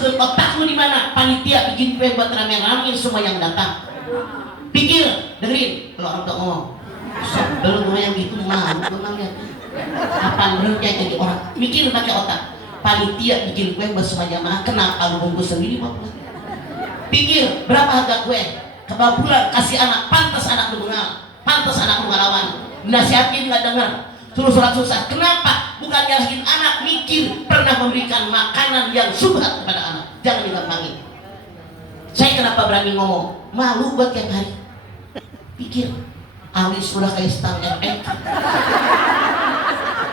masukkan otakmu di mana? Panitia bikin kue buat rame-rame semua yang datang. Pikir, dengerin kalau orang tua ngomong. Sebelum gue yang gitu malu gue ngeliat. Kapan benernya jadi orang? Mikir pakai otak. Panitia bikin kue buat semua jamaah. Kenapa lu bungkus sendiri buat? Pikir berapa harga kue? Kebabulan kasih anak, pantas anak lu bengal, pantas anak lu ngelawan. Nasihatin nggak dengar. Suruh sholat susah. Kenapa? Bukan nyalahin anak, mikir pernah memberikan makanan yang subhat kepada anak. Jangan digampangin. Saya kenapa berani ngomong? Malu buat tiap hari. Pikir, alis sudah kayak stang RX.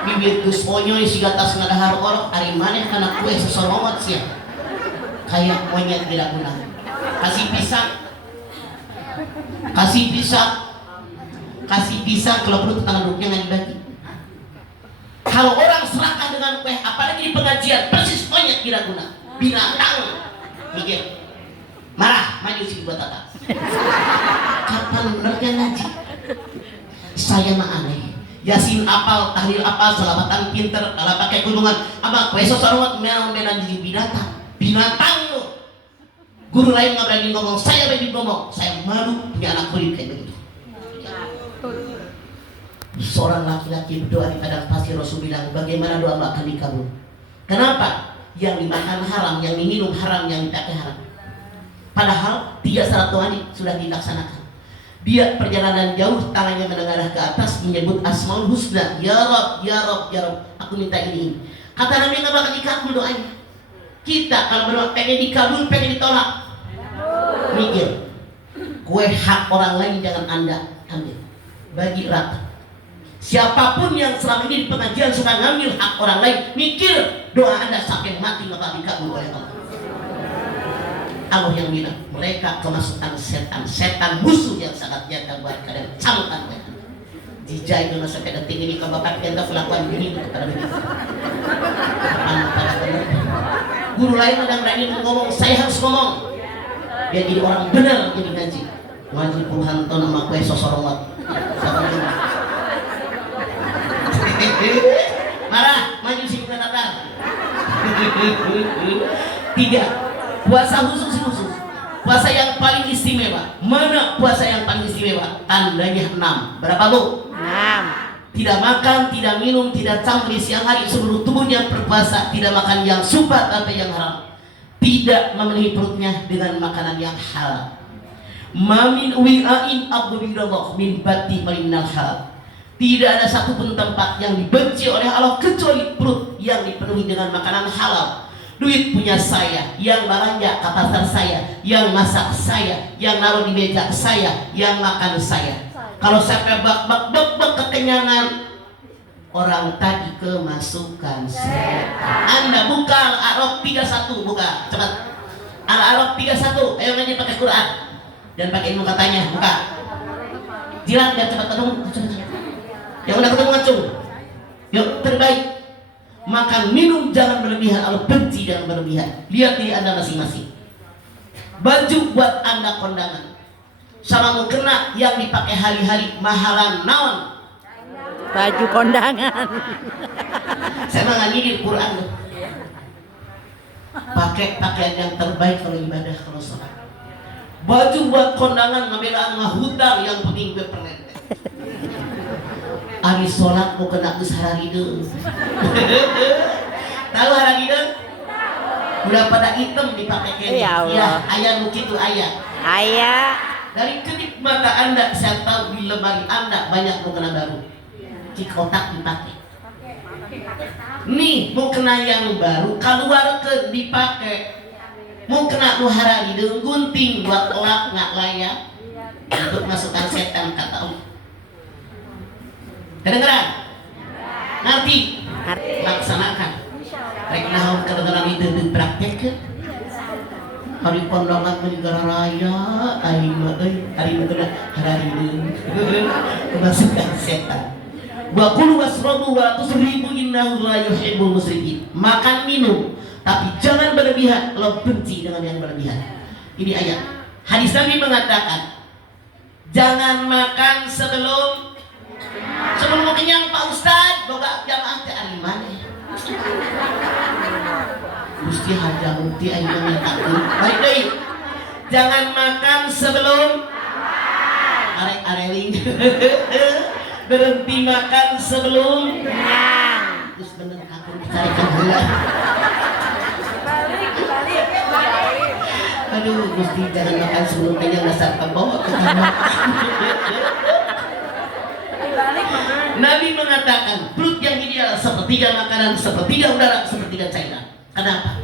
Bibir gus onyoy si gatas ngadahar orang. Hari mana anak kue sesorongot sih? Kayak monyet tidak guna. Kasih pisang, kasih pisang, kasih pisang. Kalau perlu tangan duduknya nggak dibagi. Kalau orang serakah dengan kue, apalagi di pengajian, persis monyet tidak guna, binatang. Mikir, marah, maju sih buat tata. Kapan benernya ngaji? Saya mah aneh. Yasin apal, tahlil apal, selawatan pinter, kalau pakai gunungan, apa kue sosorot menan jadi binatang. Binatang lu. Guru lain nggak berani ngomong, saya berani ngomong. Saya malu punya anak murid kayak begitu. Seorang laki-laki berdoa di padang pasir, Rasul bilang, bagaimana doa akan dikabul? Kenapa? Yang dimakan haram, yang diminum haram, yang dipakai haram. Padahal 3 syarat doa ini sudah dilaksanakan. Dia perjalanan jauh, tangannya menengadah ke atas, menyebut Asmaul Husna, ya Rob, ya Rob, ya Rob, aku minta ini. Kata Nabi nggak bakal dikabul doanya. Kita kalau berdoa pengen dikabul, pengen ditolak. Mikir, kue hak orang lain jangan Anda ambil, bagi rata. Siapapun yang selama ini di pengajian suka ngambil hak orang lain, mikir doa Anda sampai mati nggak bakal dikabul oleh Allah. Allah yang bilang mereka kemasukan setan musuh yang sangat nyata buat kalian, camkan mereka. Dijai dengan sampai detik ini kalau bapak kita melakukan ini kepada mereka. Guru lain ada berani ngomong, saya harus ngomong. Biar jadi orang benar jadi ngaji. Ngaji puluhan tahun sama kue sosorowat. Marah, maju sih bukan datang. 3. Puasa khusus. Puasa yang paling istimewa. Mana puasa yang paling istimewa? Tandanya 6. Berapa bu? 6. Tidak makan, tidak minum, tidak campur siang hari seluruh tubuhnya berpuasa. Tidak makan yang subhat atau yang haram. Tidak memenuhi perutnya dengan makanan yang halal. Mamin wi'ain abdulillah min bati malinal halal. Tidak ada satupun tempat yang dibenci oleh Allah kecuali perut yang dipenuhi dengan makanan halal. Duit punya saya, yang belanja ke pasar saya, yang masak saya, yang naruh di meja saya, yang makan saya. Kalau sampai bak kekenyangan, orang tadi kemasukan setan. Anda buka Al-A'raf 31, buka cepat. Al-A'raf 31, ayo ngaji pakai Quran dan pakai ilmu katanya, buka. Jilat biar cepat ketemu. Yang udah ketemu ngacung. Yuk terbaik. Makan minum jangan berlebihan, Allah benci jangan berlebihan. Lihat diri Anda masing-masing. Baju buat Anda kondangan. Sama mau kena yang dipakai hari-hari mahalan naon. Baju kondangan. Saya mah nggak nyindir Quran loh. Pakai pakaian yang terbaik kalau ibadah, kalau sholat. Baju buat kondangan ngambil ngahutang, yang penting gue perlen. Ari sholat mau kena geus hararideung. Tahu hararideung? Udah pada hitam dipakai kene. Ya Allah. Aya nu kitu aya. Aya. Dari kedip mata Anda saya tahu di lemari Anda banyak mukena baru. Di kotak dipakai. Nih mau kena yang baru keluar ke dipakai. Mau kena nu hararideung gunting buat lap nggak layak. Untuk masukkan setan kata Allah. Kedengeran? Ngerti? Laksanakan. Rek naon kedengeran itu dipraktekkeun. Hari kondangan ke negara raya, aing mah hari kena hararideung. Kemasukan setan. Wa kulu wasrabu wa tusribu innahu la yuhibbul musrifin. Makan minum, tapi jangan berlebihan. Allah benci dengan yang berlebihan. Ini ayat. Hadis Nabi mengatakan, jangan makan sebelum kenyang Pak Ustad. Boga jamaah teh ari maneh. Gusti Gusti Haja Mukti ayo menyatakan. Baik deh. Jangan makan sebelum arek-areling. Berhenti makan sebelum terus bener aku carikan gula. Aduh, Gusti jangan makan sebelum kenyang dasar kebawa ke kamar. Nabi mengatakan perut yang ideal sepertiga makanan, sepertiga udara, sepertiga cairan. Kenapa?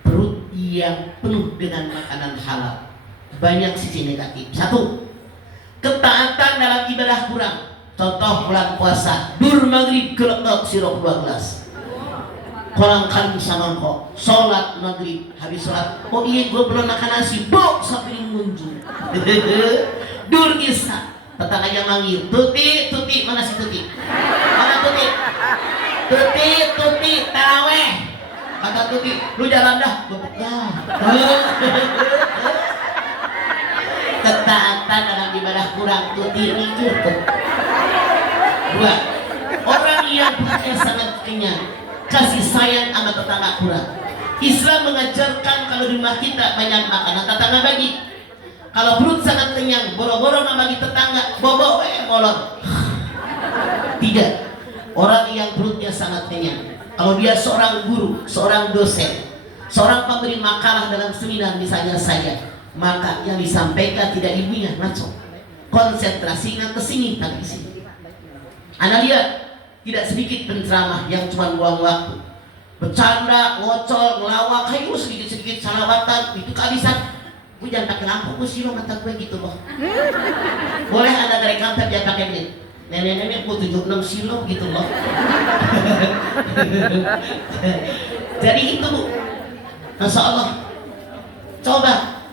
Perut yang penuh dengan makanan halal banyak sisi negatif. Satu, ketaatan dalam ibadah kurang. Contoh bulan puasa, dur maghrib kelekok sirop 2 gelas. Kolang kaling sama kok, sholat maghrib habis sholat. Oh iya gue belum makan nasi, bok sampai munjul. Dur isya, tetangganya manggil, tuti, mana si tuti? Mana tuti? Tuti, taraweh. Kata tuti, lu jalan dah, gue pegang. Ketaatan dalam ibadah kurang, tuti mikir. Dua, orang yang perutnya sangat kenyang, kasih sayang sama tetangga kurang. Islam mengajarkan kalau di rumah kita banyak makanan tetangga bagi. Kalau perut sangat kenyang, boro-boro nggak bagi tetangga, bobo molor. Tidak. Orang yang perutnya sangat kenyang, kalau dia seorang guru, seorang dosen, seorang pemberi makalah dalam seminar misalnya saya, maka yang disampaikan tidak ilmiah, ngaco. Konsentrasi nggak kesini, tapi sini. Anda lihat, tidak sedikit penceramah yang cuma buang waktu, bercanda, ngocol, ngelawak, hayu sedikit-sedikit salawatan, itu kehabisan. Gue jangan pakai lampu, gue silo mata gue gitu loh. Boleh ada dari kantor jangan pakai duit. Nenek-nenek gue 76 silo gitu loh. Jadi itu Bu, Masya Allah. Coba,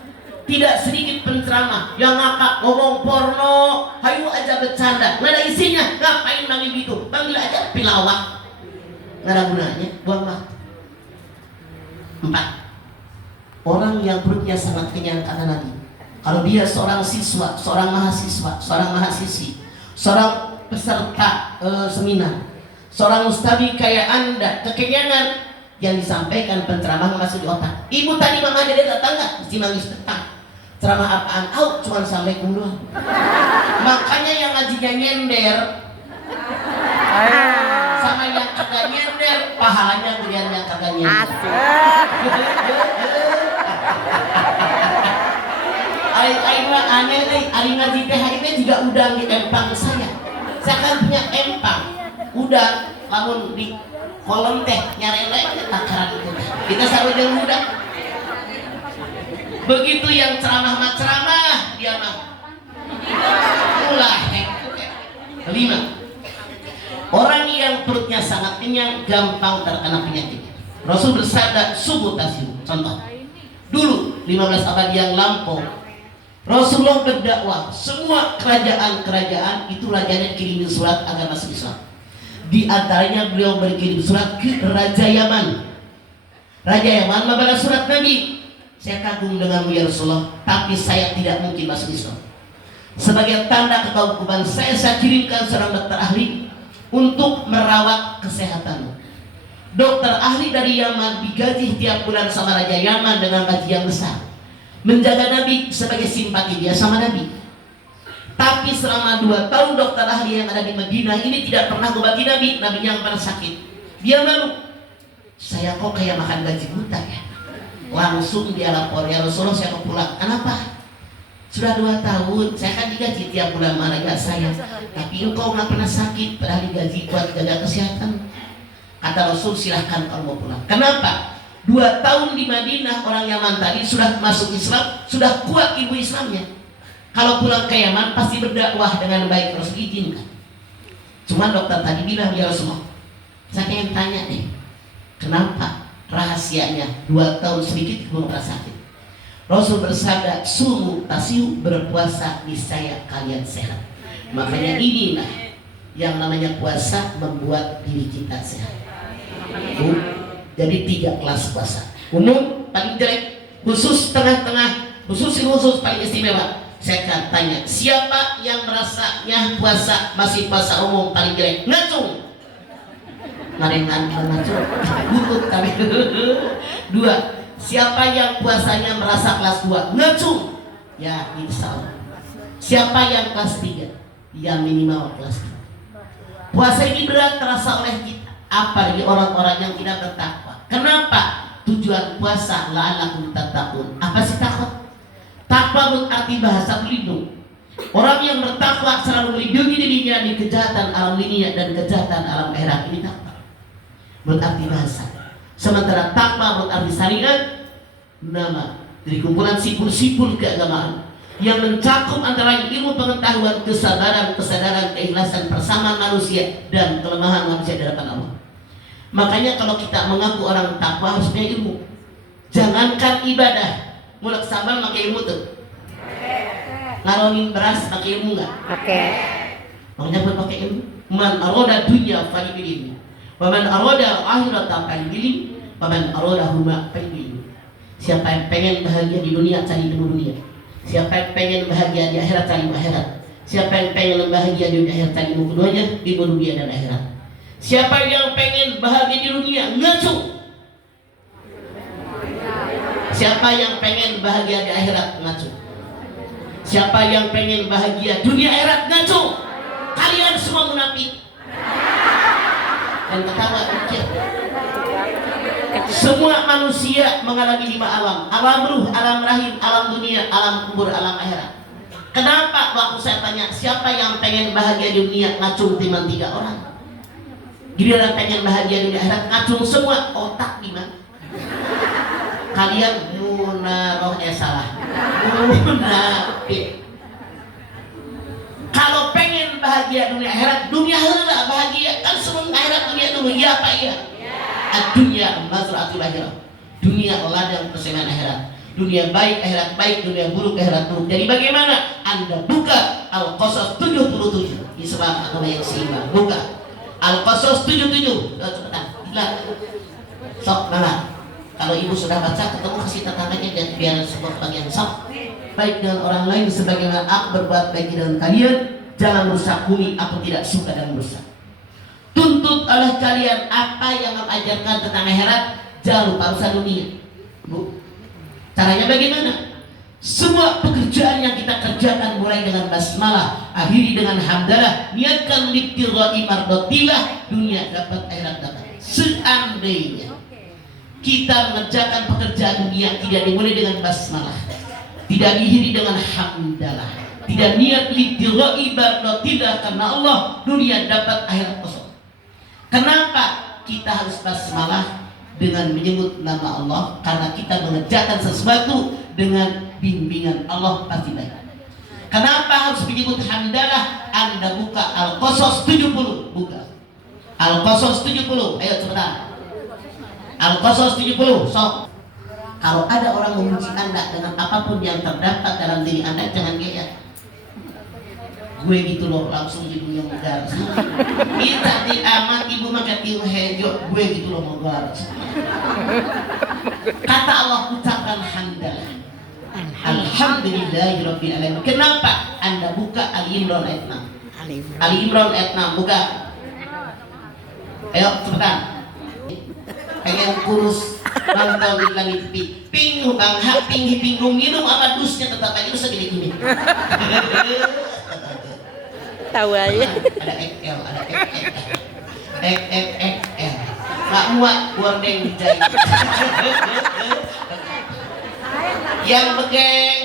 tidak sedikit penceramah yang ngakak ngomong porno, hayu aja bercanda, nggak ada isinya, ngapain nangis gitu, panggil aja pilawak, nggak ada gunanya, buang waktu. 4. Orang yang perutnya sangat kenyang karena Nabi, kalau dia seorang siswa, seorang mahasiswa, seorang mahasiswi, seorang peserta seminar, seorang ustadi kayak Anda, kekenyangan yang disampaikan penceramah masuk di otak. Ibu tadi mama dia datang nggak? Mesti manggis petang. Ceramah apaan? Cuma assalamualaikum doang. Makanya yang ngajinya nyender sama yang kagak nyender, pahalanya gedean yang kagak nyender. Aing aneh nih, ari ngaji teh hari ini juga udang di empang saya. Saya kan punya empang, udang, lamun di kolom teh nyarelek takaran itu. Kita selalu jeung udang. Begitu yang ceramah dia mah ulah. 5. Orang yang perutnya sangat kenyang gampang terkena penyakit. Rasul bersabda subuh tasiu. Contoh, dulu 15 abad yang lampau Rasulullah berdakwah, semua kerajaan itu rajanya kirimin surat agar masuk Islam. Di antaranya beliau berkirim surat ke Raja Yaman. Raja Yaman membalas surat Nabi. Saya kagum denganmu ya Rasulullah, tapi saya tidak mungkin masuk Islam. Sebagai tanda kekaguman saya kirimkan seorang dokter ahli untuk merawat kesehatanmu. Dokter ahli dari Yaman digaji tiap bulan sama Raja Yaman dengan gaji yang besar, menjaga Nabi sebagai simpati dia sama Nabi. Tapi selama 2 tahun dokter ahli yang ada di Madinah ini tidak pernah berbagi Nabi. Nabi yang pernah sakit, dia malu. Saya kok kayak makan gaji buta ya. Langsung dia lapor, ya Rasulullah saya mau pulang. Kenapa? Sudah 2 tahun, saya kan digaji tiap bulan raja saya, tapi engkau nggak pernah sakit, padahal digaji buat jaga kesehatan. Kata Rasul, silahkan kalau mau pulang. Kenapa? 2 tahun di Madinah orang Yaman tadi sudah masuk Islam, sudah kuat ibu Islamnya. Kalau pulang ke Yaman pasti berdakwah dengan baik. Rasul izinkan. Cuma dokter tadi bilang, ya Rasulullah, saya pengen tanya nih, kenapa rahasianya 2 tahun sedikit belum pernah sakit? Rasul bersabda, sumu tasiu, berpuasa niscaya kalian sehat. Makanya inilah yang namanya puasa membuat diri kita sehat. Jadi 3 kelas puasa. Umum paling jelek, khusus tengah-tengah, khusus paling istimewa. Saya akan tanya, siapa yang merasanya puasa masih puasa umum paling jelek? Ngacung. ngarengan ngaco butut kami. Dua, siapa yang puasanya merasa kelas 2 ngecung, ya insya Allah. Siapa yang kelas 3, ya minimal kelas 3. Puasa ini berat terasa oleh kita, apalagi orang-orang yang tidak bertakwa. Kenapa? Tujuan puasa la'allakum tattaqun. Apa sih takwa? Takwa berarti bahasa pelindung. Orang yang bertakwa selalu melindungi dirinya di kejahatan alam dunia dan kejahatan alam akhirat. Ini takwa berarti bahasa. Sementara takwa berarti syariat, nama dari kumpulan sipul-sipul keagamaan yang mencakup antara ilmu pengetahuan, kesadaran, keikhlasan, persamaan manusia dan kelemahan manusia di hadapan Allah. Makanya kalau kita mengaku orang takwa harus punya ilmu. Jangankan ibadah, mulak sambal pakai ilmu tuh. Ngaronin beras pakai ilmu nggak? Oke. Makanya pun pakai ilmu. Man aroda dunya falibilin, wa man aroda akhirata falibilin, wa man aroda huma falibilin. Siapa yang pengen bahagia di dunia, cari ilmu dunia. Siapa yang pengen bahagia di akhirat, cari ilmu akhirat. Siapa yang pengen bahagia di akhirat, cari ilmu keduanya, ilmu dunia dan akhirat. Siapa yang pengen bahagia di dunia, ngaco. Siapa yang pengen bahagia di akhirat, ngaco. Siapa yang pengen bahagia dunia akhirat, ngaco. Kalian semua munafik. Dan ketawa mikir. Semua manusia mengalami 5 alam. Alam ruh, alam rahim, alam dunia, alam kubur, alam akhirat. Kenapa waktu saya tanya siapa yang pengen bahagia di dunia, ngacung timan 3 orang. Giliran pengen bahagia di dunia akhirat, ngacung semua. Otak gimana? Kalian munarohnya salah. Munafik. Kalau pengen bahagia dunia akhirat, dunia heula bahagia. Kan sebelum akhirat dunia dulu, iya apa iya? Dunia mazra'atul akhirah. Dunia ladang persamaan akhirat. Dunia baik akhirat baik, dunia buruk akhirat buruk. Jadi bagaimana? Anda buka Al-Qasas 77 di sebab agama yang seimbang. Buka Al-Qasas 77. Cepetan. Lihat. Sok mana? Kalau ibu sudah baca, ketemu kasih tetangganya dan biar sebuah bagian sok. Baik dengan orang lain sebagaimana aku berbuat baik dengan kalian. Jangan merusak bumi. Aku tidak suka dan merusak. Tuntut oleh kalian apa yang aku ajarkan tentang akhirat. Jangan lupa urusan dunia. Bu, caranya bagaimana? Semua pekerjaan yang kita kerjakan mulai dengan basmalah, akhiri dengan hamdalah, niatkan libtirai mardotillah, dunia dapat akhirat dapat. Seandainya kita mengerjakan pekerjaan dunia tidak dimulai dengan basmalah, tidak diakhiri dengan hamdalah, tidak niat libtirai mardotillah karena Allah, dunia dapat akhirat kosong. Kenapa kita harus basmalah dengan menyebut nama Allah? Karena kita mengerjakan sesuatu dengan bimbingan Allah pasti baik. Kenapa harus menyebut hamdalah? Anda buka Al-Qasas 70. Buka Al-Qasas 70. Ayo cepetan. Al-Qasas 70. Sok. Kalau ada orang memuji Anda dengan apapun yang terdapat dalam diri Anda, jangan gaya. Gue gitu loh, langsung ibu yang megar. Kita di amat ibu makan ibu hejo. Gue gitu loh megar. Kata Allah, ucapkan hamdalah. Alhamdulillahirabbil alamin. Kenapa? Anda buka Ali Imran ayat 6. Ali Imran ayat 6 buka. Ayo cepetan. Pengen kurus nonton di langit ping bang hak ping minum apa dusnya tetap aja terus segini-gini. Tahu aja. Ada XL, ada XXL. Nggak muat gordeng dijahit. Yang begeng.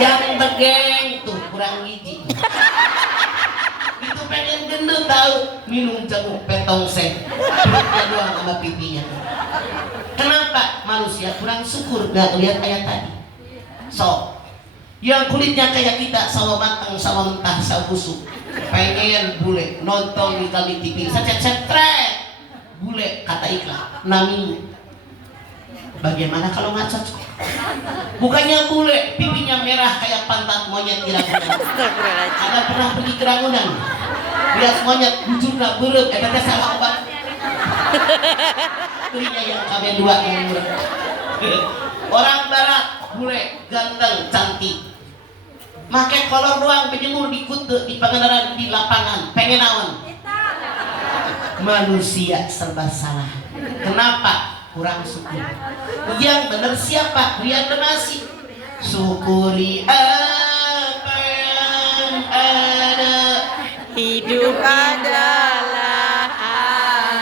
Yang begeng tuh kurang gizi. Itu pengen gendut tahu, minum jamu petong seng. Perutnya doang sama pipinya. Kenapa? Manusia kurang syukur gak lihat ayat tadi. So, yang kulitnya kayak kita, sawo matang, sawo mentah, sawo busuk. Pengen bule nonton di kali TV, secet-cetret bule kata iklan 6 minggu. Bagaimana kalau nggak cocok? Bukannya bule pipinya merah kayak pantat monyet di Ragunan. Ada pernah pergi ke Ragunan? Lihat monyet bujur nggak buruk, teh salah obat. Belinya yang KB2 yang murah. Orang barat bule, ganteng, cantik. Make kolor doang penjemur di kute, di pengendaraan, di lapangan, pengen naon. Manusia serba salah. Kenapa? Kurang syukur. Yang benar siapa? Rian Demasi. Syukuri apa yang ada. Hidup adalah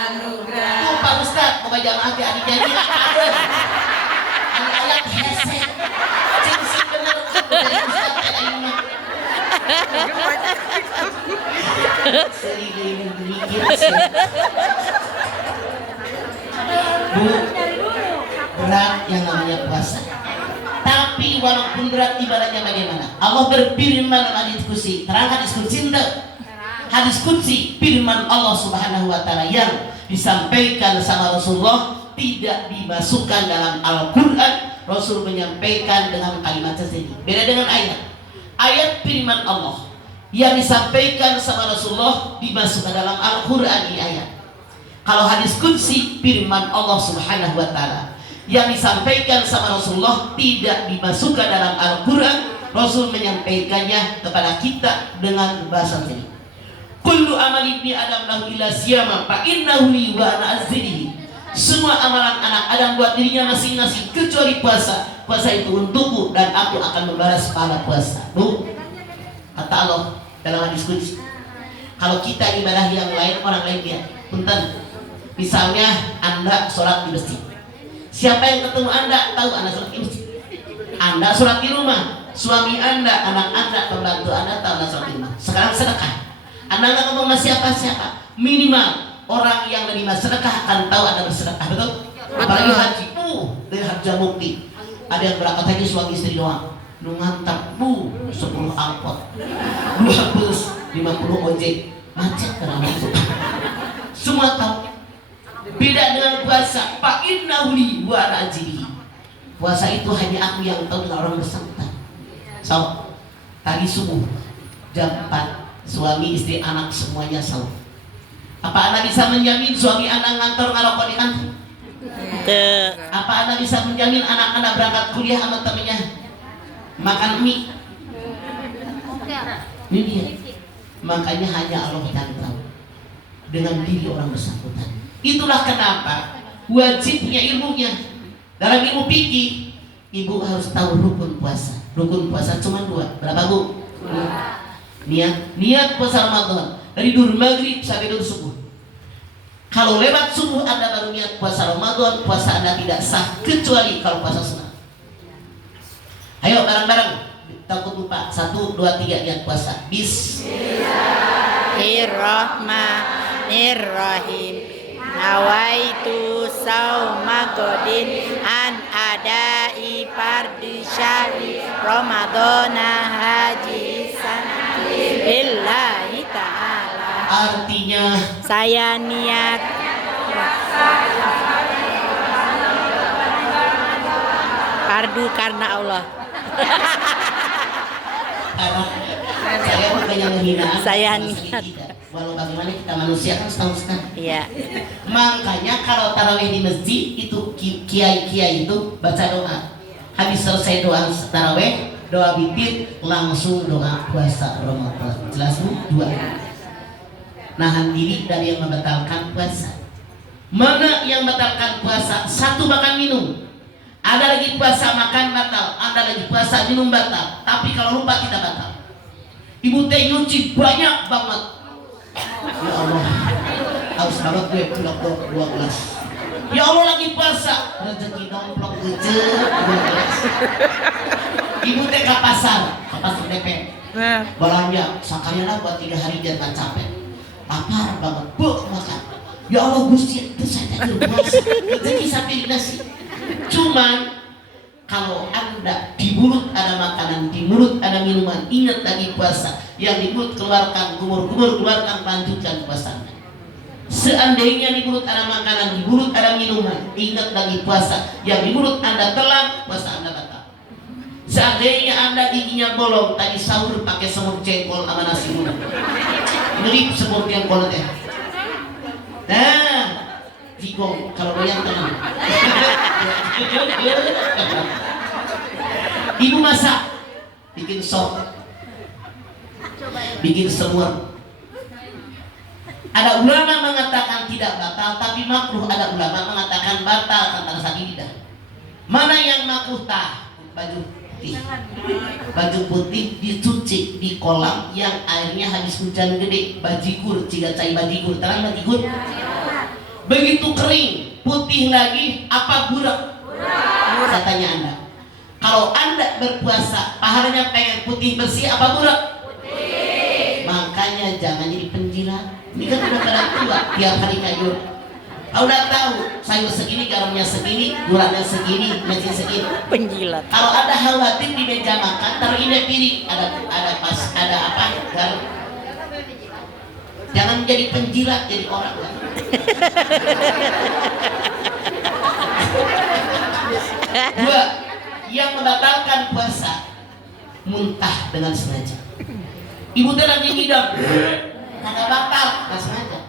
anugerah. Tuh Pak Ustad, mau baca adik adik janji ada. Anak-anak hese. Cing sing bener dari Ustad ayuna. Sering mikir sih. Bu, berat yang namanya puasa. Tapi walaupun berat ibaratnya bagaimana? Allah berfirman dalam hadis qudsi. Terang hadis qudsi enggak? Hadis qudsi firman Allah Subhanahu wa taala yang disampaikan sama Rasulullah tidak dimasukkan dalam Al-Qur'an. Rasul menyampaikan dengan kalimat sendiri. Beda dengan ayat. Ayat firman Allah yang disampaikan sama Rasulullah dimasukkan dalam Al-Qur'an di ayat. Kalau hadis qudsi firman Allah Subhanahu wa taala yang disampaikan sama Rasulullah tidak dimasukkan dalam Al-Qur'an. Rasul menyampaikannya kepada kita dengan bahasa sendiri. Kullu amal ibni Adam lahu illa siyama fa innahu li wa ana azdihi. Semua amalan anak Adam buat dirinya masing-masing kecuali puasa. Puasa itu untukku dan aku akan membalas pahala puasa. Bu, kata Allah dalam hadis qudsi. Kalau kita ibadah yang lain, orang lain lihat. Punten. Misalnya Anda sholat di masjid. Siapa yang ketemu Anda tahu Anda sholat di masjid. Anda sholat di rumah. Suami Anda, anak Anda, pembantu Anda tahu Anda sholat di rumah. Sekarang sedekah. Anda nggak ngomong sama siapa-siapa. Minimal orang yang menerima sedekah akan tahu Anda bersedekah, betul? Apalagi haji. Dari harga mukti. Ada yang berangkat haji suami istri doang. Lu ngantar 10 angkot, 2 bus, 50 ojek. Macet karena itu. Semua tahu. Beda dengan puasa. Pak innahu li wa ana ajrihi. Puasa itu hanya aku yang tahu dengan orang bersangkutan. So, tadi subuh jam 4 suami istri anak semuanya sahur. Apa Anda bisa menjamin suami Anda ngantor ngarokok di kantor? Apa Anda bisa menjamin anak Anda berangkat kuliah sama temennya makan mie? Ini dia. Makanya hanya Allah yang tahu dengan diri orang bersangkutan. Itulah kenapa wajibnya ilmunya. Dalam ilmu fikih, ibu harus tahu rukun puasa. Rukun puasa cuma 2. Berapa, Bu? Niat puasa Ramadan dari dur maghrib sampai dur subuh. Kalau lewat subuh Anda baru niat puasa Ramadan, puasa Anda tidak sah kecuali kalau puasa sunnah. Ayo bareng-bareng. Takut lupa. 1, 2, 3 niat puasa. Bismillahirrahmanirrahim. Nawaitu sauma godin an adai fardhi syahri Ramadana haji sanati billahi ta'ala. Artinya saya niat fardu karena Allah. saya bukannya menghina. Saya niat. Walau bagaimana kita manusia kan setahun. Iya. Makanya kalau tarawih di masjid itu kiai-kiai itu baca doa. Habis selesai doa tarawih, doa witir, langsung doa puasa Ramadan. Jelas Bu? 2. Nahan diri dari yang membatalkan puasa. Mana yang membatalkan puasa? 1 makan minum. Ada lagi puasa makan batal, ada lagi puasa minum batal. Tapi kalau lupa kita batal. Ibu teh nyuci banyak banget. Ya Allah, harus banget gue pulang 12. Ya Allah lagi puasa, rezeki nomplok kecil 12. Ibu teh ke pasar DP. Belanja, sakanya lah buat 3 hari jangan capek. Lapar banget, makan. Ya Allah Gusti, itu saya tadi puasa, rezeki sampai nasi. Cuman kalau Anda di mulut ada makanan, di mulut ada minuman, ingat lagi puasa. Yang di mulut keluarkan, kumur-kumur keluarkan, lanjutkan puasa. Seandainya di mulut ada makanan, di mulut ada minuman, ingat lagi puasa. Yang di mulut Anda telan, puasa Anda batal. Seandainya Anda giginya bolong, tadi sahur pakai semur jengkol sama nasi uduk. Ngelip semur jengkol teh. Nah, jigong kalau goyang tenang. Ibu masak, bikin sop, bikin semur. Ada ulama mengatakan tidak batal tapi makruh, ada ulama mengatakan batal antara satu lidah. Mana yang makruh? Baju putih. Baju putih dicuci di kolam yang airnya habis hujan gede, bajigur, jika cai bajigur, terang bajigur. Begitu kering, putih lagi, apa burak? Saya tanya Anda, kalau Anda berpuasa, pahalanya pengen putih bersih apa burak? Putih. Makanya jangan jadi penjilat. Ini kan udah pada tua, tiap hari kayu. Kau udah tahu sayur segini, garamnya segini, gulanya segini, mesin segini. Penjilat. Kalau ada khawatir di meja makan, taruh ini piring, ada pas, ada apa? Garam. Jangan jadi penjilat, jadi orang. Dua, yang membatalkan puasa, muntah dengan sengaja. Ibu teh lagi ngidam, kagak batal, nggak sengaja.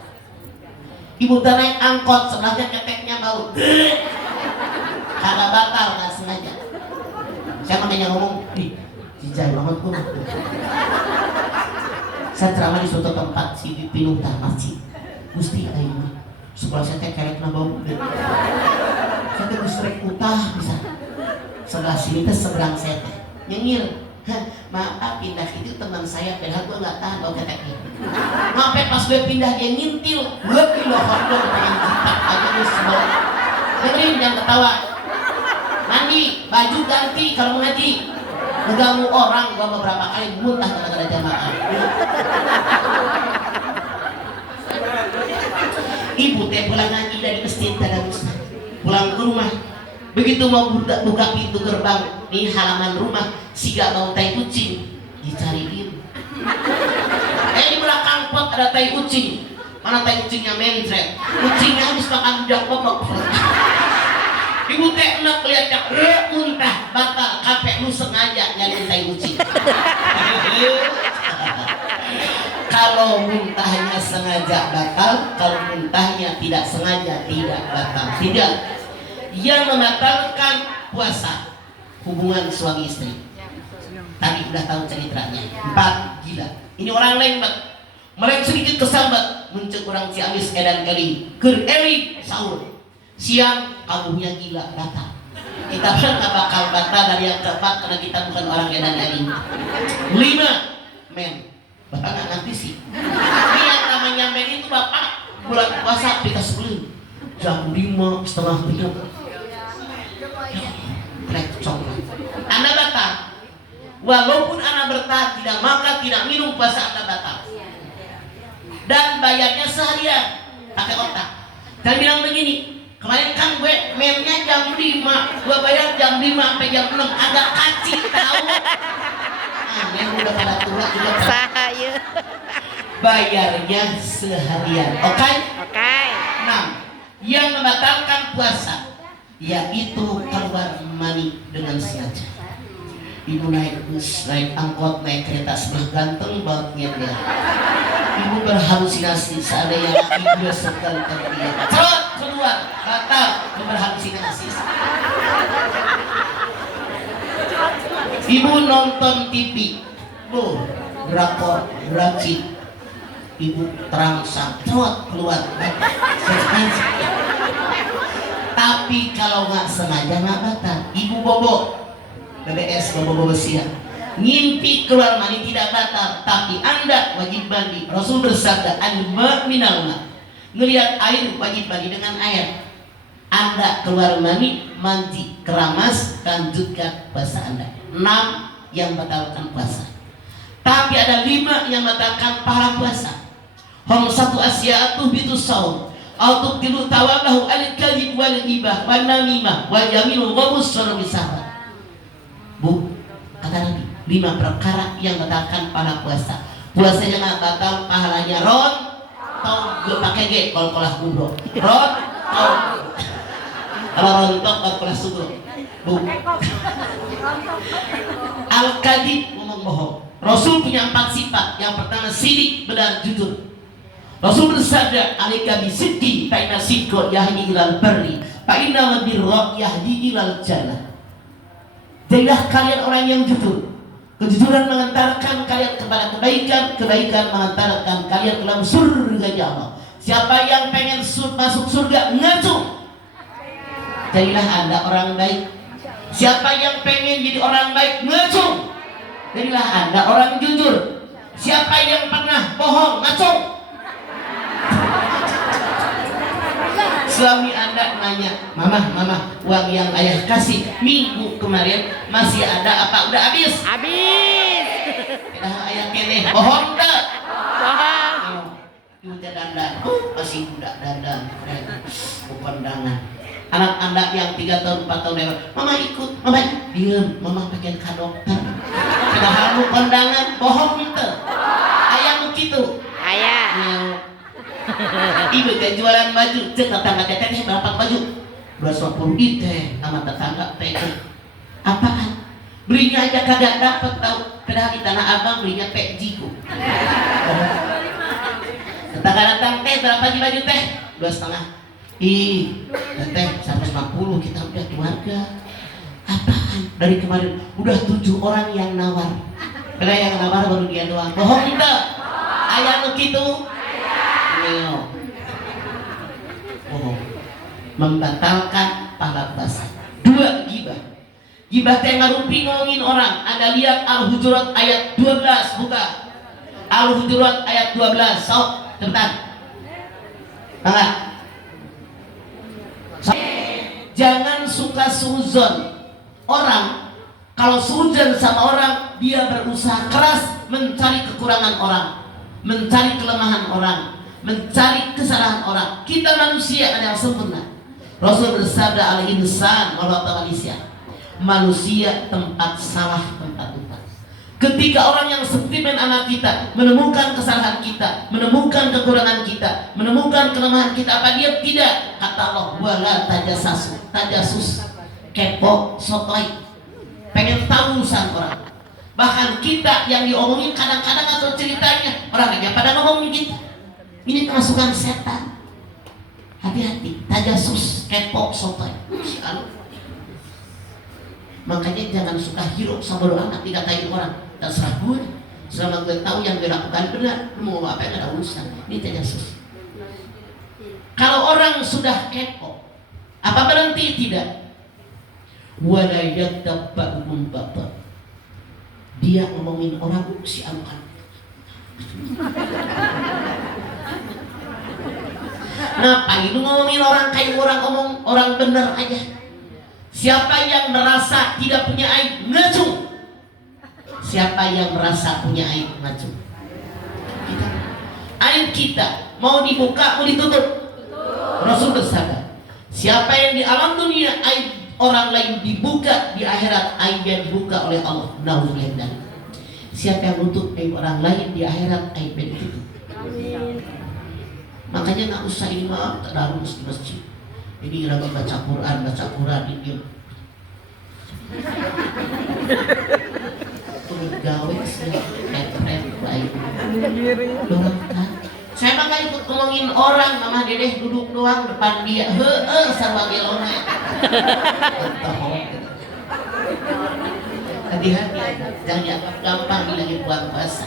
Ibu teh naik angkot, sebelahnya keteknya bau, kagak batal, nggak sengaja. Saya makanya ngomong, jijai banget gue. Saya ceramah di suatu tempat, si pinuh masjid. Gusti ayo, sebelah saya teh kerek na bau. Saya teh geus utah bisa. Sebelah sini teh seberang saya teh nyengir. Maaf pindah itu teman saya, padahal gue nggak tahan bau keteknya. Sampai pas gue pindah dia ngintil, gue kilo hordor pengen jitak aja gue sebel. Dengerin jangan ketawa. Mandi, baju ganti kalau mau ngaji. Mengganggu orang, gue beberapa kali muntah gara-gara jamaah. Ibu teh pulang ngaji dari masjid pulang ke rumah. Begitu mau buka pintu gerbang di halaman rumah, siga bau tai kucing, dicariin. Di belakang pot ada tai kucing. Mana tai kucingnya mencret? Kucingnya habis makan ujak popok. Ibu teh enak lihat muntah, batal, kape lu sengaja nyari tai kucing. Kalau muntahnya sengaja batal, kalau muntahnya tidak sengaja tidak batal. Tidak. Yang membatalkan puasa, hubungan suami istri. Tadi udah tahu ceritanya. 4, gila. Ini orang lain mbak. Mereka sedikit kesambat, muncul orang Ciamis edan kali. Ker eli sahur. Siang abuhnya gila batal. Kita kan nggak bakal batal dari yang keempat karena kita bukan orang edan kali. 5, men. Bapak nggak ngerti sih. Ini yang namanya men itu bapak bulan puasa kita sebelum jam 5:30. Anda batal. Walaupun Anda bertahan tidak makan, tidak minum, puasa Anda batal. Dan bayarnya seharian pakai otak. Jangan bilang begini, kemarin kan gue memnya jam 5, gue bayar jam 5 sampai jam 6, agak kacik tahu. Yang udah pada tua juga Sahaya. bayarnya seharian. Oke? 6. Yang membatalkan puasa yaitu keluar mani dengan sengaja. Ibu naik bus, naik angkot, naik kereta sebelah ganteng bautnya dia. Ibu berhalusinasi seandainya ibu seganteng dia. Cerot keluar, batal, berhalusinasi. Ibu nonton TV, drakor, drakor. Ibu terangsang, cerot keluar. Tapi kalau nggak sengaja nggak batal. Ibu bobo, BBS bobo siang, ngimpi keluar mani tidak batal, tapi Anda wajib mandi. Rasul bersabda, "Al-ma' minal ma'." Ngelihat air wajib mandi dengan air. Anda keluar mani, mandi, keramas, lanjutkan puasa Anda. 6 yang batalkan puasa. Tapi ada 5 yang batalkan pahala puasa. Hom satu asya'atu bitu saum. Autuk tilu tawabahu al-kadhib wal ghibah wan namimah wal yaminu wa busru bisabat. Bu, kata Nabi, 5 perkara yang batalkan pahala puasa. Puasanya nggak batal, pahalanya ron tau gue pakai G kalau kelas kubro. Ron tau. Kalau rontok kalau kelas kubro. Bu. Al-kadhib, ngomong bohong. Rasul punya 4 sifat. Yang pertama sidik, benar, jujur. Rasul bersabda, "Alaika bisidqi fa inna sidqa yahdi ilal barri, fa inna birra yahdi ilal jannah." Jadilah kalian orang yang jujur. Kejujuran mengantarkan kalian kepada kebaikan, kebaikan mengantarkan kalian ke dalam surga Allah. Siapa yang pengen masuk surga, ngacu. Jadilah Anda orang baik. Siapa yang pengen jadi orang baik, ngacu. Jadilah Anda orang jujur. Siapa yang pernah bohong, ngacu. Suami Anda nanya, mama, uang yang ayah kasih minggu kemarin masih ada apa udah habis? Habis. Dah ayah kene bohong tak? Bohong. Udah dandan, masih muda dandan, kondangan. Anak Anda yang 3 tahun 4 tahun lewat, mama ikut, mama diem, mama pengen ke dokter. Padahal kondangan bohong itu. Ayah begitu. Ayah. Ibu teh jualan baju, cek tetangga teteh berapa baju? 250 teh sama tetangga teh. Apaan? Belinya aja kagak dapat tahu. Padahal di Tanah Abang belinya pek jigo. Tetangga datang teh berapa di baju teh? 2,5. Ih, teteh 150 kita udah keluarga. Apaan? Dari kemarin udah 7 orang yang nawar. Padahal yang nawar baru dia doang. Bohong itu. Ayah lu gitu. Oh, membatalkan pahala puasa. 2, gibah. Gibah teh ngarupi ngomongin orang. Anda lihat Al-Hujurat ayat 12, buka. Al-Hujurat ayat 12. Sok, cepetan. Bangga. Jangan suka suzon. Orang kalau suzon sama orang, dia berusaha keras mencari kekurangan orang, mencari kelemahan orang, mencari kesalahan orang. Kita manusia ada yang sempurna. Rasul bersabda al-insan wala manusia. Manusia tempat salah, tempat lupa. Ketika orang yang sentimen anak kita menemukan kesalahan kita, menemukan kekurangan kita, menemukan kelemahan kita, apa dia tidak? Kata Allah, wala tajasus, kepo, sotoy, pengen tahu urusan orang. Bahkan kita yang diomongin kadang-kadang atau ceritanya orang aja pada ngomongin kita. Ini kemasukan setan. Hati-hati, tajasus, kepo, sotoy. Makanya jangan suka hiruk sama anak dikatain orang. Terserah gue. Selama gue tahu yang gue lakukan benar, lu mau ngomong apa yang ada urusan. Ini tajasus. Kalau orang sudah kepo, apa berhenti? Tidak. Wala yadabbarum bapak. Dia ngomongin orang si amukan. Ngapain lu ngomongin orang kayak orang ngomong orang bener aja. Siapa yang merasa tidak punya aib, ngacu. Siapa yang merasa punya aib, ngacu. Kita. Aib kita mau dibuka, mau ditutup. Rasul bersabda, siapa yang di alam dunia aib orang lain dibuka, di akhirat aib yang dibuka oleh Allah. Nauzubillah. Siapa yang nutup aib orang lain, di akhirat aib yang ditutup. Makanya nggak usah ini mah terus di masjid. Ini lagi baca Quran ini. Gawe sih, baik. Saya mah nggak ikut ngomongin orang, mama dedeh duduk doang depan dia, sama gelongnya. Hati-hati, jangan dianggap gampang bilangin buang puasa.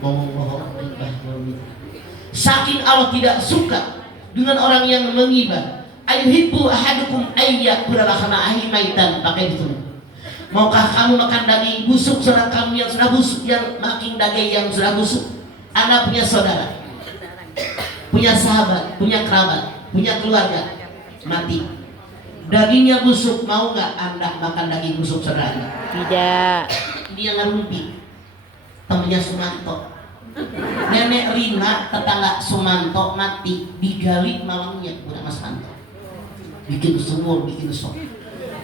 Ngomong-ngomong saking Allah tidak suka dengan orang yang mengibah. Ayuhibbu ahadukum ayyakula lahma ahimaitan, pakai itu. Maukah kamu makan daging busuk sedang kamu yang sudah busuk, yang makin daging yang sudah busuk? Anda punya saudara, punya sahabat, punya kerabat, punya keluarga mati, dagingnya busuk, mau nggak Anda makan daging busuk saudaranya? Tidak. Dia ngerumpi temennya Sumanto. Nenek Rina tetangga Sumanto mati, digali malamnya udah Mas Manto, bikin sumur, bikin sok,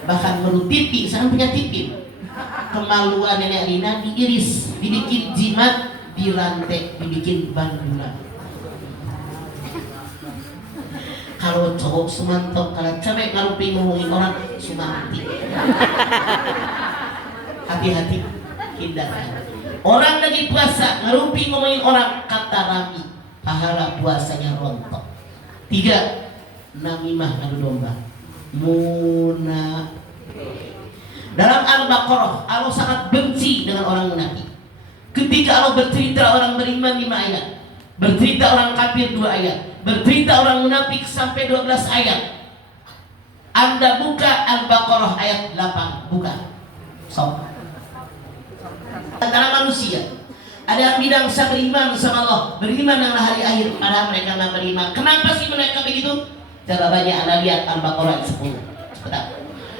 bahkan baru tipi, sekarang punya tipi. Kemaluan nenek Rina diiris, dibikin jimat, dirantai, dibikin bandulan. Kalau cowok Sumanto, kalau cewek ngarupin ngomongin orang Sumanti. Hati-hati, hindarkan. Orang lagi puasa ngerumpi ngomongin orang, kata Rami, pahala puasanya rontok. 3, namimah adu domba. munafik. Dalam Al-Baqarah Allah sangat benci dengan orang munafik. Ketika Allah bercerita orang beriman 5 ayat, bercerita orang kafir 2 ayat, bercerita orang munafik sampai 12 ayat. Anda buka Al-Baqarah ayat 8, buka. So. Antara manusia ada yang bilang saya beriman sama Allah, beriman dengan hari akhir, padahal mereka nggak beriman. Kenapa sih mereka begitu? Jawabannya Anda lihat Al-Baqarah ayat 10. Cepat.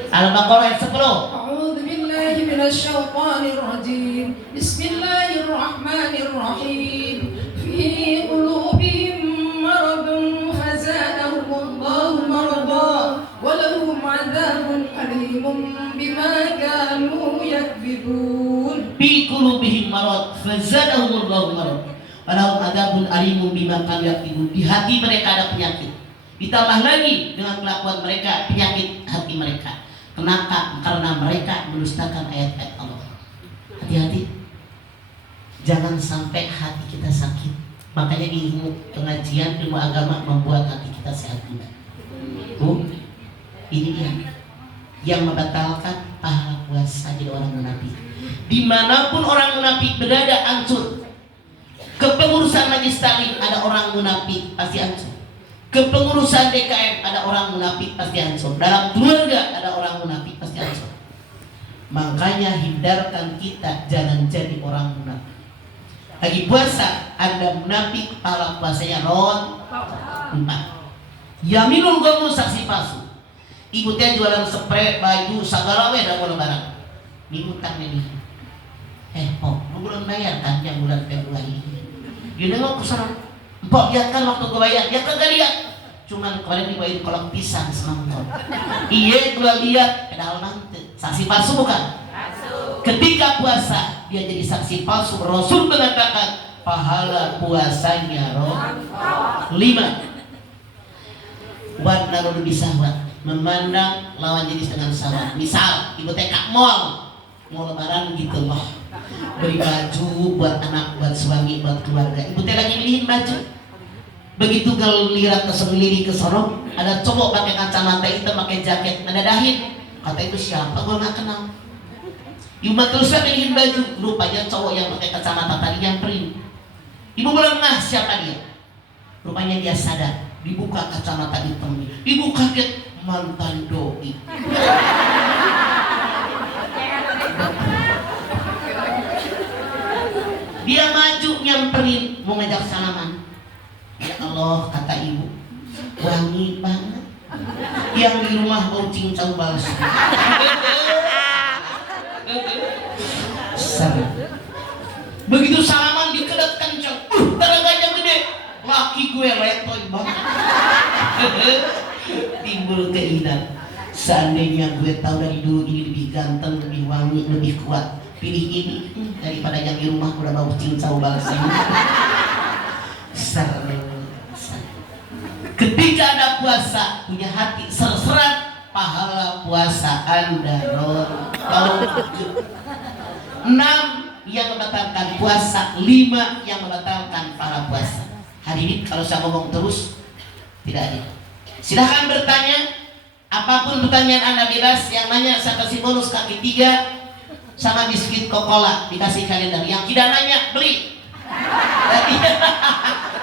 Al-Baqarah ayat 10. A'udzu billahi minasyaitonir rajim. Bismillahirrahmanirrahim. Fi qulubihim maradun fazadahumullahu marada wa lahum 'adzabun alimun bima kanu yakdzibun. Fi qulubihim marad fazadahumullahu marad wa lahum 'adzabun alimun bima kanu yakdzibun. Di hati mereka ada penyakit. Ditambah lagi dengan kelakuan mereka penyakit hati mereka. Kenapa? Karena mereka mendustakan ayat-ayat Allah. Hati-hati, jangan sampai hati kita sakit. Makanya ilmu pengajian, ilmu agama membuat hati kita sehat juga. Ini dia yang membatalkan pahala puasa jadi orang munafik. Dimanapun orang munafik berada hancur. Kepengurusan majelis taklim ada orang munafik pasti hancur. Kepengurusan DKM ada orang munafik pasti hancur. Dalam keluarga ada orang munafik pasti hancur. Makanya hindarkan kita jangan jadi orang munafik. Lagi puasa Anda munafik, pahala puasanya ron 4. Yaminul ghamus, saksi palsu. Ibu teh jualan spray, baju, segala we dah lebaran. Minggu kan ini. Lu belum bayar kan yang bulan Februari. Dia nengok ke sana. Empok lihat kan waktu gue bayar, dia kagak lihat. Cuman kemarin dibayarin kolak pisang semangkok. Iya gue lihat, padahal nanti saksi palsu bukan? Palsu. Ketika puasa dia jadi saksi palsu. Rasul mengatakan pahala puasanya roh 5. Wan narudu bisahwat, memandang lawan jenis dengan syahwat. Misal ibu TK mall mau lebaran gitu loh, beli baju buat anak, buat suami, buat keluarga. Ibu teh lagi milihin baju. Begitu gelirat ke sendiri ke sono, ada cowok pakai kacamata hitam, pakai jaket, ngedadahin. Kata itu siapa? Gua nggak kenal. Ibu terusnya milihin baju. Rupanya cowok yang pakai kacamata tadi nyamperin. Ibu belum ngeh siapa dia. Rupanya dia sadar. Dibuka kacamata hitamnya. Ibu kaget, mantan doi. Dia maju nyamperin, mau ngajak salaman. Ya Allah, kata ibu, wangi banget. Yang di rumah bau cincau balsu. Begitu salaman dikedat kencang, tenaganya gede. Laki gue letoy banget. Timbul keinginan, seandainya gue tahu dari dulu ini lebih ganteng, lebih wangi, lebih kuat, pilih ini daripada yang di rumah udah bau cincau balsam. Ketika Anda puasa punya hati serserat, pahala puasa Anda ron. 6 yang membatalkan puasa, 5 yang membatalkan pahala puasa. Hadirin, kalau saya ngomong terus tidak ada. Silahkan bertanya, apapun pertanyaan Anda bebas. Yang nanya saya kasih bonus kaki 3 sama biskuit Coca-Cola, dikasih kalender. Yang tidak nanya beli.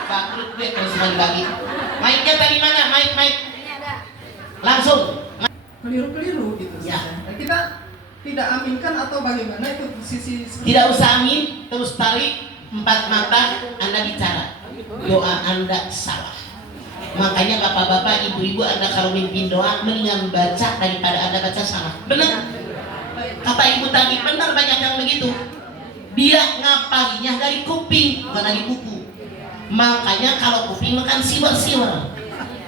Bangkrut gue kalau semua dibagi. Mic-nya tadi mana? Mic. Langsung. Keliru-keliru gitu. Ya. Nah, kita tidak aminkan atau bagaimana itu sisi Tidak usah amin, terus tarik 4 mata, Anda bicara. Doa Anda salah. Makanya bapak-bapak, ibu-ibu, Anda kalau mimpin doa mendingan baca daripada Anda baca salah. Benar? Kata ibu tadi, benar, banyak yang begitu. Dia ngapalinya dari kuping, bukan dari buku. Makanya kalau kuping makan siwer-siwer.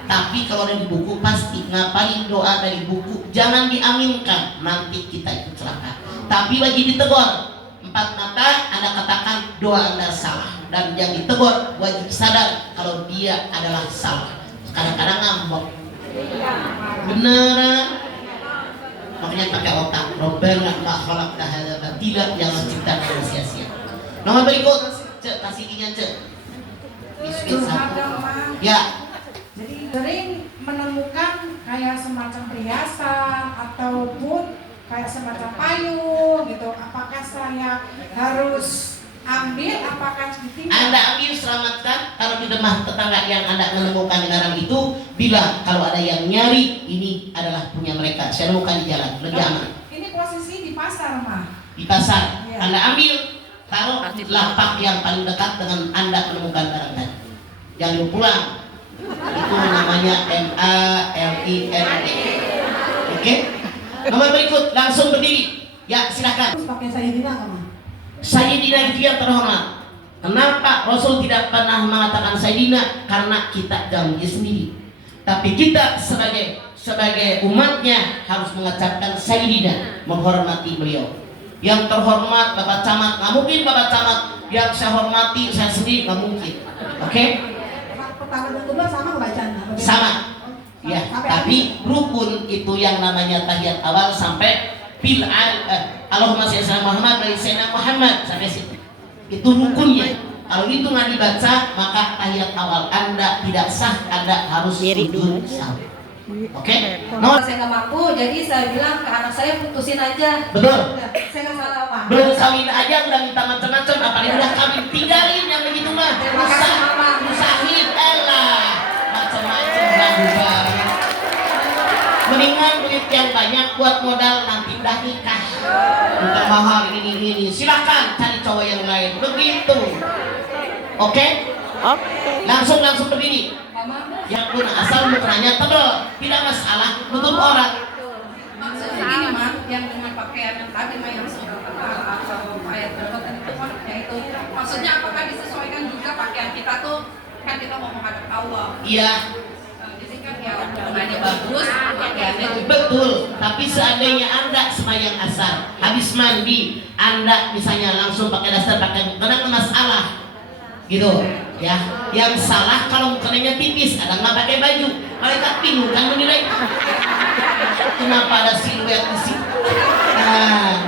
Tapi kalau dari buku pasti ngapalin doa dari buku. Jangan diaminkan, nanti kita ikut celaka. Tapi wajib ditegur. 4 mata Anda katakan doa Anda salah. Dan yang ditegur wajib sadar kalau dia adalah salah. Kadang-kadang ngambek. Beneran. Makanya pakai otak. Rabbana ma khalaqta hadza batila, yang menciptakan sia-sia. Nomor berikut, Cek, kasih ginya, Cek. Biskuit 1. Ya. Jadi sering menemukan kayak semacam perhiasan ataupun kayak semacam payung gitu. Apakah saya harus ambil? Apakah ditinggal? Anda ambil, selamatkan. Kalau di rumah tetangga yang Anda menemukan barang itu, bilang kalau ada yang nyari, ini adalah punya mereka. Saya nemukan di jalan, lebih aman. Ini posisi di pasar, Ma. Di pasar, Iya. Anda ambil, taruh di lapak yang paling dekat dengan Anda menemukan barang tadi. Jangan dibawa pulang. Itu namanya MALIND. Oke? Nomor berikut, langsung berdiri. Ya, silakan. Terus pakai Sayyidina kan? Sayyidina itu yang terhormat. Kenapa Rasul tidak pernah mengatakan Sayyidina? Karena kita janji sendiri. Tapi kita sebagai umatnya harus mengucapkan Sayyidina, menghormati beliau. Yang terhormat Bapak Camat, nggak mungkin Bapak Camat. Yang saya hormati saya sendiri, nggak mungkin. Oke? Pertama dan kedua sama kebacaannya? Sama. Ya, tapi rukun itu yang namanya tahiyat awal sampai Allahumma shalli ala Muhammad wa sayyidina Muhammad sampai situ. Itu rukunnya. Kalau itu nggak dibaca, maka tahiyat awal Anda tidak sah. Anda harus sujud sahwi. Oke? Nomor Saya nggak mampu, jadi saya bilang ke anak saya putusin aja. betul. Saya nggak salah apa. Belum kawin aja udah minta macam-macam, apalagi udah kawin, tinggalin yang begitu mah. Rusahin, elah macam-macam ragu banget. Mendingan duit yang banyak buat modal nanti udah nikah. Minta mahal ini. Silakan cari cowok yang lain. Begitu. Oke? Langsung berdiri. Yang pun asal mukranya tebel, tidak masalah, nutup orang. Maksudnya gini, Mak, yang dengan pakaian yang tadi Mak yang sudah atau ayat berikut itu ya itu. Maksudnya apakah disesuaikan juga pakaian kita tuh, kan kita mau menghadap Allah. Iya, Jadi kan ya hubungannya bagus, pakaiannya juga. betul. Tapi seandainya Anda semayang asar, habis mandi, Anda misalnya langsung pakai dasar pakai mukena, masalah. Gitu. Ya, yang salah kalau mukenanya tipis, ada nggak pakai baju, mereka bingung kan menilai. Kenapa ada siluet di situ? Nah,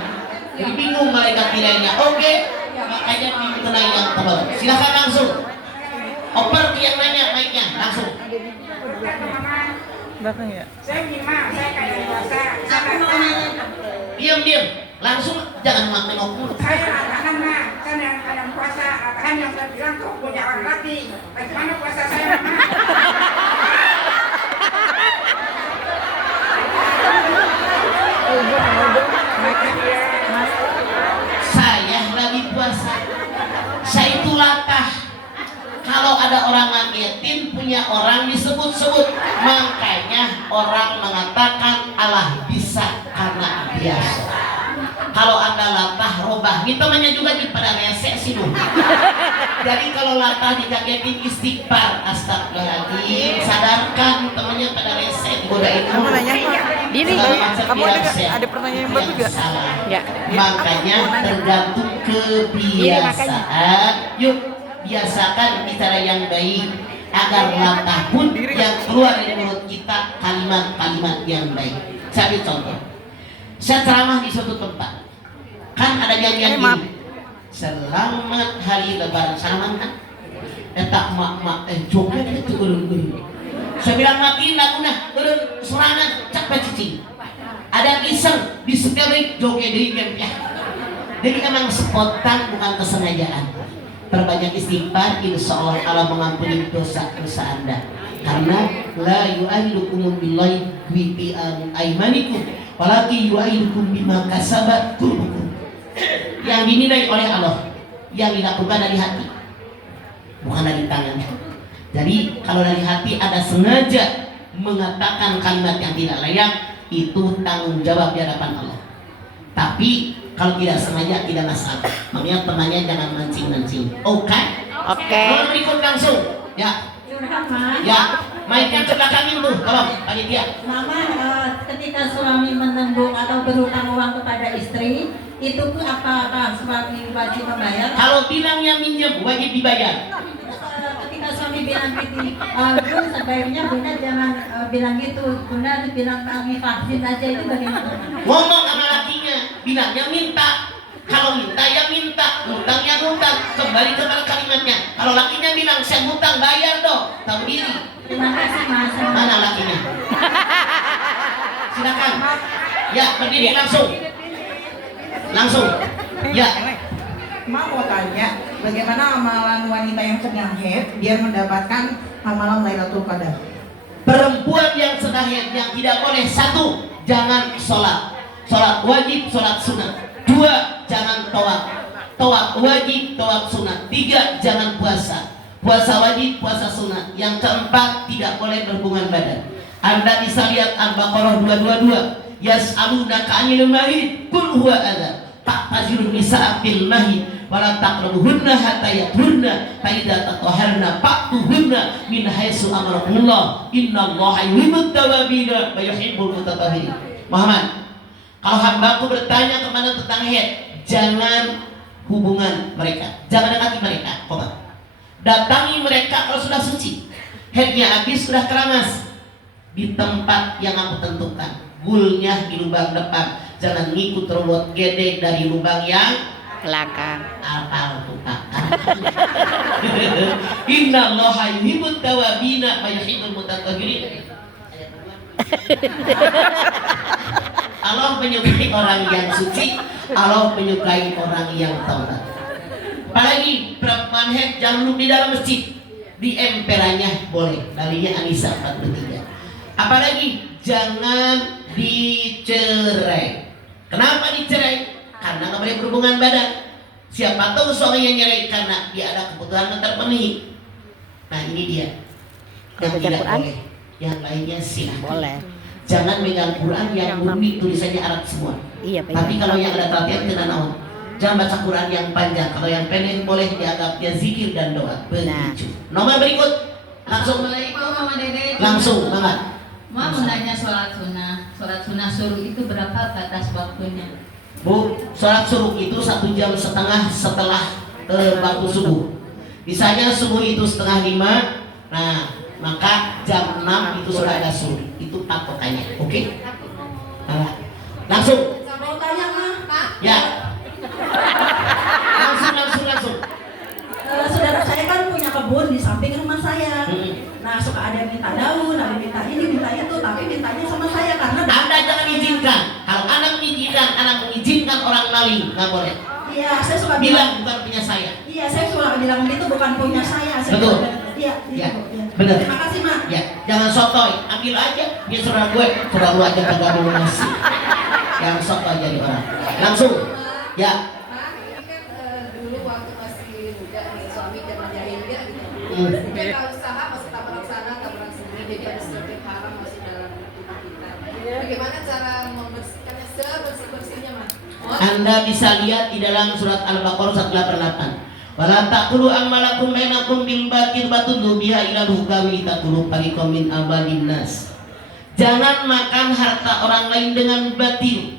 jadi bingung mereka nilainya. Oke, makanya mukena yang tebal. Silakan langsung. Oper yang nanya mic-nya langsung. Saya gimana? Saya kayak biasa. Diam, langsung jangan nengok mulu. Saya akan kan yang puasa, kan yang saya bilang tuh punya orang laki. Bagaimana puasa saya, Ma? Saya lagi puasa. Saya itu latah. Kalau ada orang ngagetin, punya orang disebut-sebut. Makanya orang mengatakan Allah bisa karena biasa. Kalau Anda latah, robah. Ini temannya juga pada resek sih lu. Jadi kalau latah dikagetin, istighfar, astagfirullahaladzim, sadarkan temannya pada resek, godain Kamu nanya Dini, kamu ada pertanyaan yang baru juga? Ya. Makanya tergantung kebiasaan. Yuk, biasakan bicara yang baik agar latah pun yang keluar dari mulut kita kalimat-kalimat yang baik. Saya ambil contoh. Saya ceramah di suatu tempat, kan ada nyanyian gini, selamat hari lebaran, salaman kan? Etak mak joget itu ulun. Saya bilang matiin lagunya, ulun serangan capek cicing. Ada iseng di setelik joget di game ya. Jadi emang spontan, bukan kesengajaan. Perbanyak istighfar, insya Allah mengampuni dosa-dosa Anda. Karena la yu'ahidukum billahi bi aimanikum walaki yu'ahidukum bima kasabat qulubukum. Yang dinilai oleh Allah, yang dilakukan dari hati, bukan dari tangan. Jadi kalau dari hati ada sengaja mengatakan kalimat yang tidak layak, itu tanggung jawab di hadapan Allah. Tapi kalau tidak sengaja tidak masalah. Makanya temannya jangan mancing-mancing. Oke? Mau berikut langsung. Ya. Ya. Mainkan ke belakang dulu, tolong panitia. Mama, ketika suami menembung atau berhutang uang kepada istri, itu pun apakah suami wajib membayar? Kalau bilangnya minjem, wajib dibayar. Ketika suami bilang gitu, Bun, sebaiknya Bunda jangan bilang gitu. Bunda bilang kami vaksin aja, itu bagaimana? Ngomong sama lakinya, bilangnya minta. Kalau minta ya minta, ngutang ya ngutang. Kembali kepada kalimatnya. Kalau lakinya bilang saya ngutang, bayar dong. Tahu diri. Terima kasih Mas. Mana lakinya? silakan. Ya, berdiri langsung. Langsung. Ya. Ma mau tanya, bagaimana amalan wanita yang sedang haid biar mendapatkan amalan Lailatul Qadar? Perempuan yang sedang haid yang tidak boleh, satu, jangan sholat. Sholat wajib, sholat sunat. Dua, jangan tawaf. Tawaf wajib, tawaf sunat. Tiga, jangan puasa. Puasa wajib, puasa sunat. Yang keempat, tidak boleh berhubungan badan. Anda bisa lihat Al-Baqarah 222. Yas'alunaka 'anil mahid qul huwa adza fa'tazilun nisaa fil mahid wa la taqrabuhunna hatta yathurna fa idza tatahharna fa'tuhunna min haitsu amarakumullah innallaha yuhibbut tawwabina wa yuhibbul mutatahhirin. Muhammad, kalau hambaku bertanya kepada tentang haid, jangan hubungan mereka, jangan dekati mereka, datangi mereka kalau sudah suci. Haidnya habis, sudah keramas, di tempat yang aku tentukan. Gulnya di lubang depan, jangan ngikut robot gede dari lubang yang belakang. Apa tuh Innallaha yuhibbut tawwabina wa yuhibbul mutatahhirin. Allah menyukai orang yang suci, Allah menyukai orang yang taubat. Apalagi perempuan haid jangan duduk di dalam masjid, di emperannya boleh. Dalinya Anisa 43. Apalagi jangan dicerai. Kenapa dicerai? Karena nggak boleh berhubungan badan. Siapa tahu suami yang nyeraikan karena dia ada kebutuhan yang terpenuhi. Nah ini dia yang tidak boleh. Yang lainnya silahkan. Boleh. Jangan megang Quran yang murni tulisannya Arab semua. Iya, tapi kalau yang ada latihan kena naon. Jangan baca Quran yang panjang. Kalau yang pendek boleh dianggapnya zikir dan doa. Begitu. Nomor berikut. Langsung. Assalamualaikum Mama Dede. Langsung, Mama. Mau nanya sholat sunnah. Sholat sunnah suruh itu berapa batas waktunya? Bu, sholat subuh itu 1,5 jam setelah waktu subuh. Misalnya subuh itu 4:30, nah maka jam 6 itu sudah ada subuh. Itu patokannya, oke? Nah, langsung. Mau tanya mah, Pak? Ya. Langsung. Saudara saya kan punya kebun di samping rumah saya. Nah suka ada yang minta daun, ada yang minta ini, minta itu, tapi mintanya sama saya karena Anda jangan izinkan. Kalau anak mengizinkan orang maling, nggak boleh. iya saya suka Bilang bukan punya saya. Iya saya suka bilang itu bukan punya saya. Betul. Iya. Ya, Iya. benar. Terima kasih Mak. Ya, jangan sotoy, ambil aja. Dia serah gue, serah lu aja kagak mau ngasih. Yang sotoy jadi orang. Langsung. Ya. Ini kan dulu waktu masih muda nih suami zaman jahiliyah gitu. Mungkin kalau usaha masih tabrak sana tabrak sini, jadi ada sedikit haram masih dalam tubuh kita. Bagaimana cara membersihkannya sebersih-bersihnya Mas? Anda bisa lihat di dalam surat Al-Baqarah 188. Wala taqulu amalakum bainakum bil batil batulu biha ila hukawi taqulu fariqam min abalin nas. Jangan makan harta orang lain dengan batil.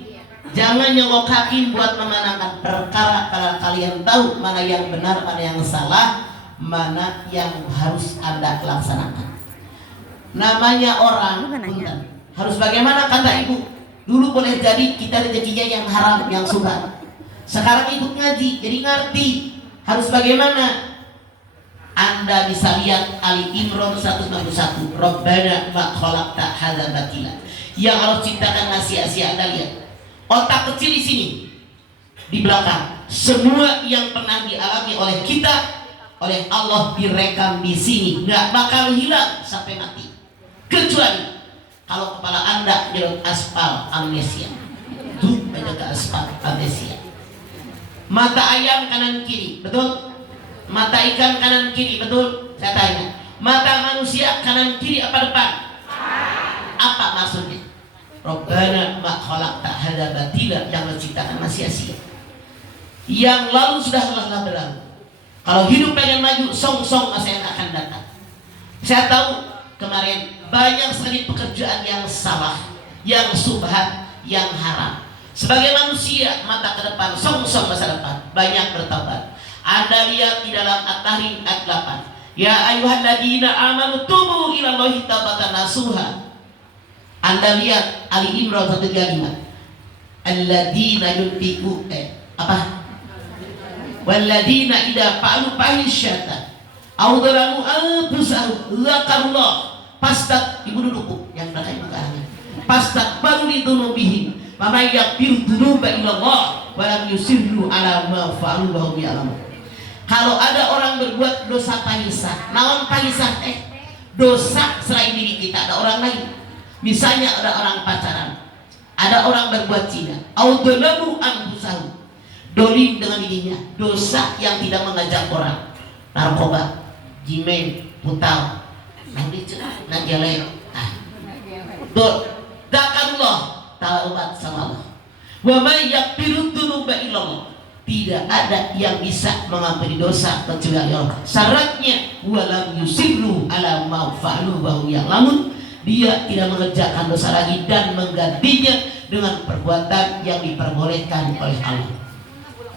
Jangan nyolok hakim buat memenangkan perkara kalau kalian tahu mana yang benar, mana yang salah, mana yang harus Anda laksanakan. Namanya orang harus bagaimana kata ibu? Dulu boleh jadi kita rezekinya yang haram, yang suka. Sekarang ikut ngaji, jadi ngerti harus bagaimana. Anda bisa lihat Ali Imran 191. Rabbana ma khalaqta hadza batila. Yang Allah ciptakan sia-sia. Anda lihat otak kecil di sini, di belakang. Semua yang pernah dialami oleh kita, oleh Allah direkam di sini, nggak bakal hilang sampai mati. Kecuali kalau kepala Anda nyerot aspal, amnesia. Itu aja ke aspal, amnesia. Mata ayam kanan kiri, betul? Mata ikan kanan kiri, betul? Saya tanya. Mata manusia kanan kiri apa depan? Apa maksudnya? Rabbana ma khalaqta hadza batila, yang menciptakan sia-sia. Yang lalu sudah telah berlalu. Kalau hidup pengen maju, song-song masa yang akan datang. Saya tahu kemarin banyak sekali pekerjaan yang salah, yang subhat, yang haram. Sebagai manusia, mata ke depan, song-song masa depan, banyak bertobat. Anda lihat di dalam At-Tahrim ayat 8. Ya ayyuhalladzina amanu tubu ilallahi taubatan nasuha. Anda lihat Ali Imran 135. Alladzina yunfiqu apa? Walladzina idza fa'alu fahisyatan aw dzalamu anfusahum dzakarullah. Pastat, ibu duduk Bu, yang belakang ibu ke angin. fastakbaru li dzunubihim wa may yaghfiru dzunuba illallah wa lam yusirru ala ma fa'alu wa hum ya'lamun. Kalau ada orang berbuat dosa pahisah, naon pahisah dosa selain diri kita, ada orang lain. Misalnya ada orang pacaran, ada orang berbuat zina, au dzalamu anfusahum, dolim dengan dirinya, dosa yang tidak mengajak orang, narkoba, jimeng, putal, najalek, dakanullah, taubat sama Allah. Wa may yaghfiru dzunuba illallah, tidak ada yang bisa mengampuni dosa kecuali Allah. Syaratnya walam yusirru ala ma fa'alu wa hum ya'lamun, dia tidak mengerjakan dosa lagi dan menggantinya dengan perbuatan yang diperbolehkan oleh Allah.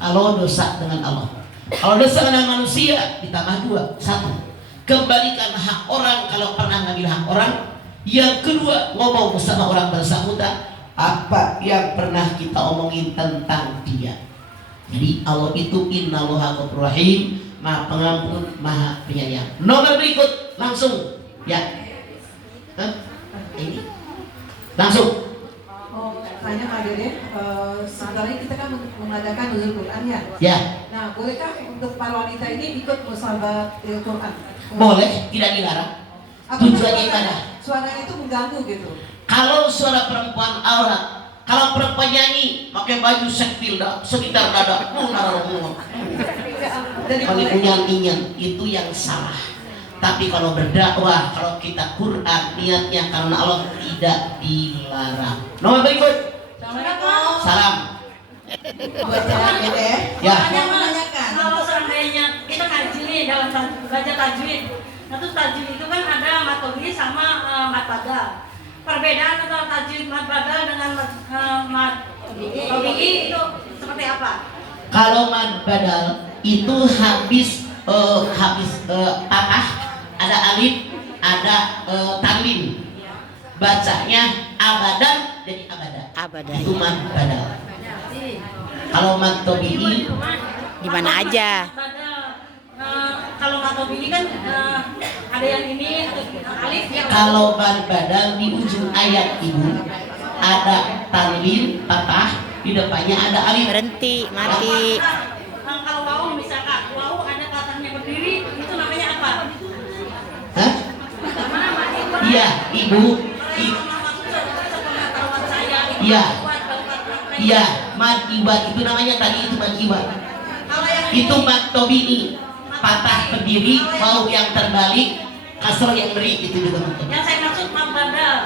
Kalau dosa dengan Allah, kalau dosa dengan manusia ditambah dua. Satu, kembalikan hak orang kalau pernah ngambil hak orang. Yang kedua, ngomong bersama orang bersangkutan apa yang pernah kita omongin tentang dia. Jadi Allah itu innallaha ghafurur rahim, Maha Pengampun, Maha Penyayang. Nomor berikut langsung ya. Ini langsung. Tanya Pak Dede, sebenarnya kita kan mengadakan nuzul Quran ya. Ya. Nah, bolehkah untuk para wanita ini ikut musahabat Quran? Boleh, tidak dilarang. Tujuannya ibadah. Suaranya itu mengganggu gitu. Kalau suara perempuan aurat, kalau perempuan nyanyi pakai baju sektil sekitar dada, kalau inyan itu yang salah. Tapi kalau berdakwah, kalau kita Quran niatnya karena Allah, tidak dilarang. Nomor berikut. Salam. Buat Dede, Ya. yang menanyakan. Kalau seandainya kita ngaji nih dalam baca tajwid, nah terus tajwid itu kan ada matobih sama mat badal. Perbedaan antara tajwid mat badal dengan mat tobi'i itu seperti apa? Kalau mad badal itu habis patah, ada alif, ada tanwin. Bacanya abadan jadi abada. Itu mad badal. Kalau mad tobi'i Di mana aja? Kalau mat tobi'i kan ada yang ini alif yang kalau mad badal di ujung ayat ibu ada tanwin patah, di depannya ada alif. Berhenti, mati. Kalau wau misalkan wau ada katanya berdiri itu namanya apa? Hah? Iya, ibu. Iya. Iya, mad iwat itu namanya tadi, itu mad iwat. Itu mad tobi'i, patah berdiri, mau yang terbalik, kasroh yang beri, itu juga mad tobi'i. Yang saya maksud mad badal.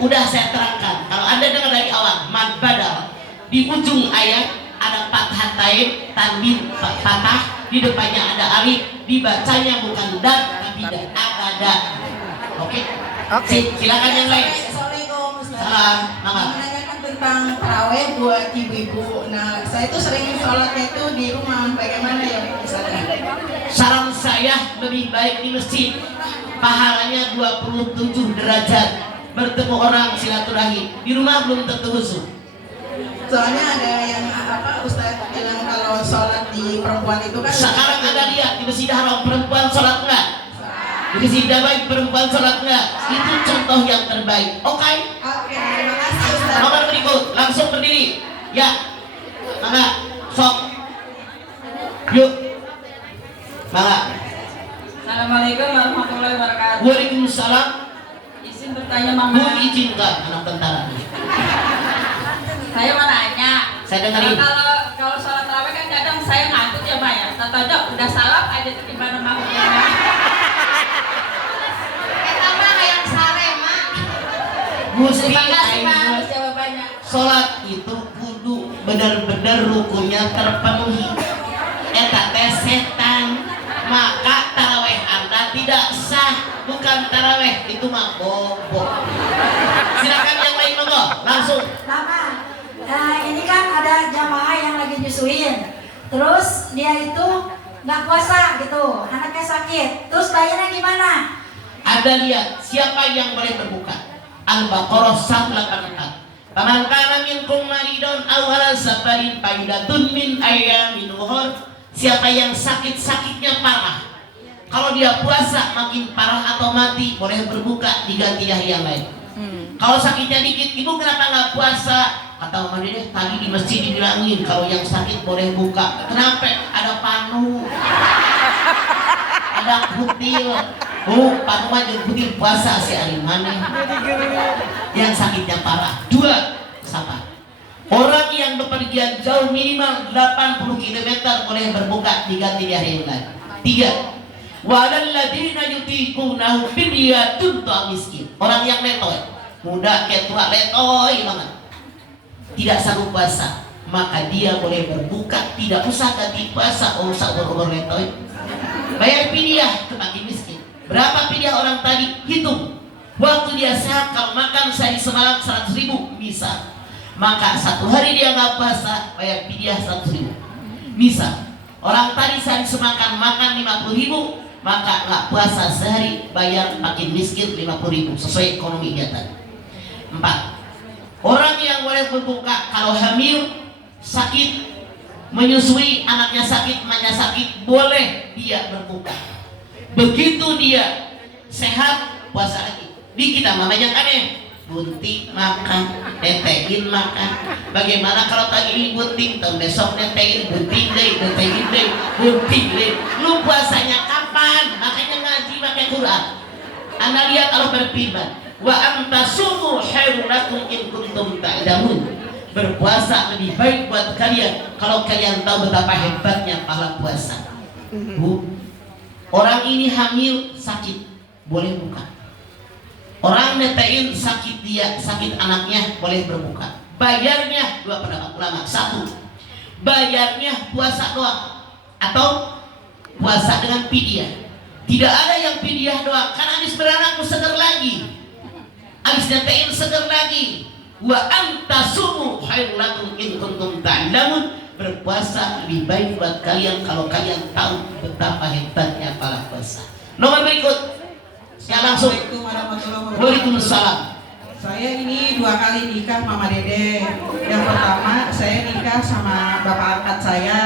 Udah saya terangkan. Kalau Anda dengar dari awal, mad badal di ujung ayat ada fathah taib, tanwin patah, di depannya ada alif, dibacanya bukan dad tapi abada. Oke? Silakan yang lain. Assalamualaikum Ustaz. Salam. Mangga. Menanyakan tentang taraweh buat ibu-ibu. Nah, saya itu sering sholatnya itu di rumah. Bagaimana ya Ustaz? Saran saya lebih baik di masjid. Pahalanya 27 derajat. Bertemu orang silaturahim. Di rumah belum tentu khusyuk. Soalnya ada yang apa Ustaz bilang kalau sholat di perempuan itu kan. Sekarang ada lihat di Masjid Haram perempuan sholat enggak? Di Masjid Dabai perempuan sholat enggak? Itu contoh yang terbaik. Oke? Oke, terima kasih Ustaz. Nomor berikut, langsung berdiri. Ya. Mangga, sok. Yuk. Mangga. Assalamualaikum warahmatullahi wabarakatuh. Waalaikumsalam. Izin bertanya Mama. Bu izinkan anak tentara. Saya mau nanya. Saya dengerin. Kalau sholat tarawih kan kadang saya ngantuk ya Pak ya. Tata udah salam aja tuh gimana maksudnya? Sama kayak sare mak. Mesti Terima kasih Pak aing atas jawabannya. sholat itu kudu benar-benar rukunnya terpenuhi. Eta teh setan, maka taraweh Anda tidak sah, bukan taraweh, itu mah bobo. Silakan yang lain monggo, langsung. Mama, ini kan ada jamaah yang lagi nyusuin. Terus dia itu nggak puasa gitu, anaknya sakit. Terus bayarnya gimana? Ada lihat siapa yang boleh berbuka. Al-Baqarah 184. Faman kana minkum maridun aw ala safarin fa iddatun min ayyamin ukhra. Siapa yang sakit-sakitnya parah, kalau dia puasa makin parah atau mati, boleh berbuka diganti hari yang lain. Kalau sakitnya dikit, ibu kenapa nggak puasa? Kata Mama Dede, tadi di masjid dibilangin kalau yang sakit boleh buka. Kenapa? Ada panu, ada kutil. Oh, panu mah jeung kutil puasa si ari maneh. Yang sakitnya parah. 2, sabar. Orang yang bepergian jauh minimal 80 km boleh berbuka diganti di hari yang lain. 3. Walalladzina yutiqunahu fidyatun miskin. Orang yang letoy, muda ke tua letoy banget, tidak sanggup puasa, maka dia boleh berbuka, tidak usah ganti puasa, usah berubah letoy. Bayar fidyah ke fakir miskin. Berapa fidyah orang tadi? Hitung. Waktu dia sehat, kalau makan sehari semalam 100.000 bisa. Maka 1 hari dia nggak puasa, bayar fidyah 100.000. Bisa. Orang tadi sehari semakan makan 50.000, maka nggak puasa sehari, bayar fakir miskin 50.000 sesuai ekonomi dia tadi. 4. Orang yang boleh berbuka kalau hamil, sakit, menyusui, anaknya sakit, emaknya sakit, boleh dia berbuka. Begitu dia sehat, puasa lagi. Di kita namanya aneh, bunting makan, netein makan. Bagaimana kalau pagi ini bunting, besok netein, bunting deh, netein deh, bunting deh. Lu puasanya kapan? Makanya ngaji pakai Quran. Anda lihat Allah berfirman, wa antasumu khairun lakum in kuntum ta'lamun. Berpuasa lebih baik buat kalian kalau kalian tahu betapa hebatnya pahala puasa. Bu, orang ini hamil sakit, boleh buka. Orang netein sakit dia, sakit anaknya, boleh berbuka. Bayarnya 2 pendapat ulama. 1, bayarnya puasa doang atau puasa dengan fidyah. Tidak ada yang fidyah doang, kan habis beranak seger lagi, habis netein seger lagi. Wa antasumu khairul lakum in kuntum ta'lamun. Berpuasa lebih baik buat kalian kalau kalian tahu betapa hebatnya pahala puasa. Nomor berikut, ya langsung. Assalamualaikum warahmatullahi wabarakatuh. Waalaikumsalam. Saya ini 2 kali nikah Mama Dede. Yang pertama saya nikah sama bapak angkat saya.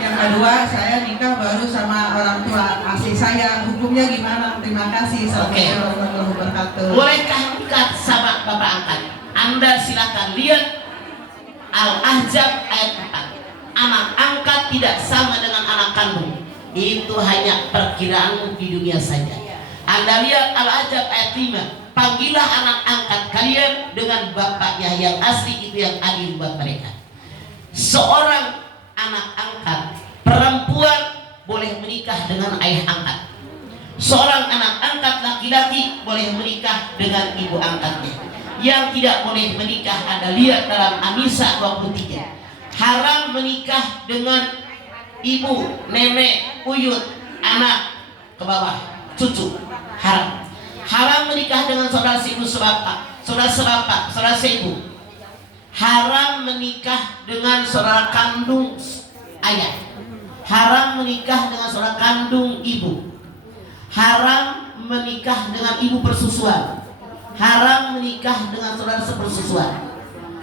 Yang kedua saya nikah baru sama orang tua asli saya. Hukumnya gimana? Terima kasih. Assalamualaikum warahmatullahi wabarakatuh. Bolehkah nikah sama bapak angkat? Anda silakan lihat Al-Ahzab ayat 4. Anak angkat tidak sama dengan anak kandung. Itu hanya perkiraanmu di dunia saja. Anda lihat Al-Ahzab ayat 5. Panggillah anak angkat kalian dengan bapaknya yang asli, itu yang adil buat mereka. Seorang anak angkat perempuan boleh menikah dengan ayah angkat. Seorang anak angkat laki-laki boleh menikah dengan ibu angkatnya. Yang tidak boleh menikah, Anda lihat dalam An-Nisa 23. Haram menikah dengan ibu, nenek, uyut, anak ke bawah, cucu. Haram. Haram menikah dengan saudara seibu sebapak, saudara sebapak, saudara seibu. Haram menikah dengan saudara kandung ayah. Haram menikah dengan saudara kandung ibu. Haram menikah dengan ibu persusuan. Haram menikah dengan saudara sepersusuan.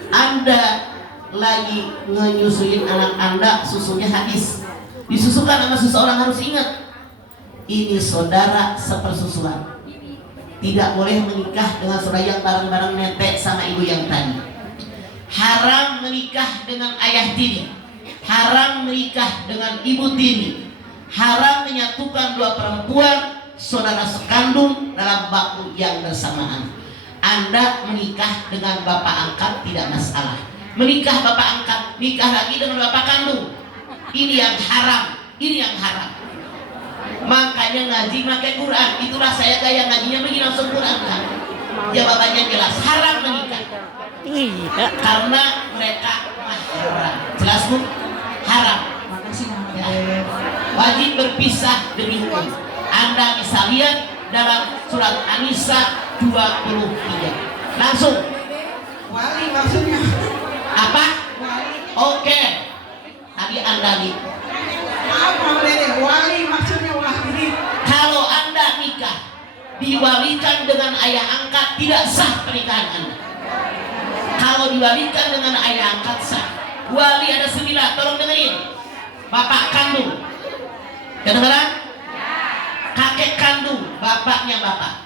Anda lagi menyusuin anak Anda, susunya habis, disusukan sama seseorang, harus ingat ini saudara sepersusuan. Tidak boleh menikah dengan saudara yang bareng-bareng netek sama ibu yang tadi. Haram menikah dengan ayah tiri. Haram menikah dengan ibu tiri. Haram menyatukan 2 perempuan saudara sekandung dalam waktu yang bersamaan. Anda menikah dengan bapak angkat tidak masalah. Menikah bapak angkat, nikah lagi dengan bapak kandung, ini yang haram, ini yang haram. Makanya ngaji pakai Quran. Itulah saya gaya ngajinya begini, langsung Quran kan. Jawabannya jelas, haram menikah. Iya. Karena mereka haram. Jelas Bu? Haram. Makasih Mama Ya. Dede. Wajib berpisah demi hukum. Anda bisa lihat dalam surat An-Nisa 23. Langsung. Wali maksudnya. Apa? Wali. Oke. Tadi Anda lihat. Maaf Mama Dede, wali maksudnya wali. Kalau Anda nikah diwalikan dengan ayah angkat, tidak sah pernikahan Anda. Kalau diwalikan dengan ayah angkat sah. Wali ada 9, tolong dengerin. Bapak kandung, kedengeran? Kakek kandung, bapaknya bapak.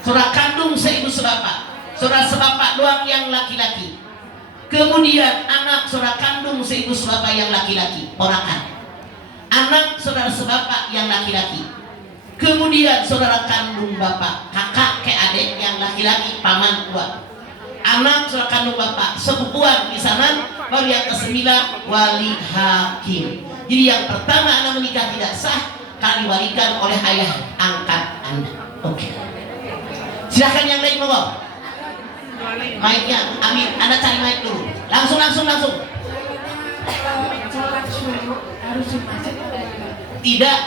Saudara kandung seibu sebapak. saudara sebapak doang yang laki-laki. Kemudian anak saudara kandung seibu sebapak yang laki-laki, ponakan. Anak saudara sebapak yang laki-laki. Kemudian saudara kandung bapak, kakak ke adik yang laki-laki, paman tua. Anak saudara kandung bapak, sepupuan di sana. Baru yang ke-9 wali hakim. Jadi yang pertama Anda menikah tidak sah kalau diwalikan oleh ayah angkat Anda. Oke. Silahkan yang lain monggo. Mic-nya, amin. Anda cari mic dulu. Langsung. Tidak.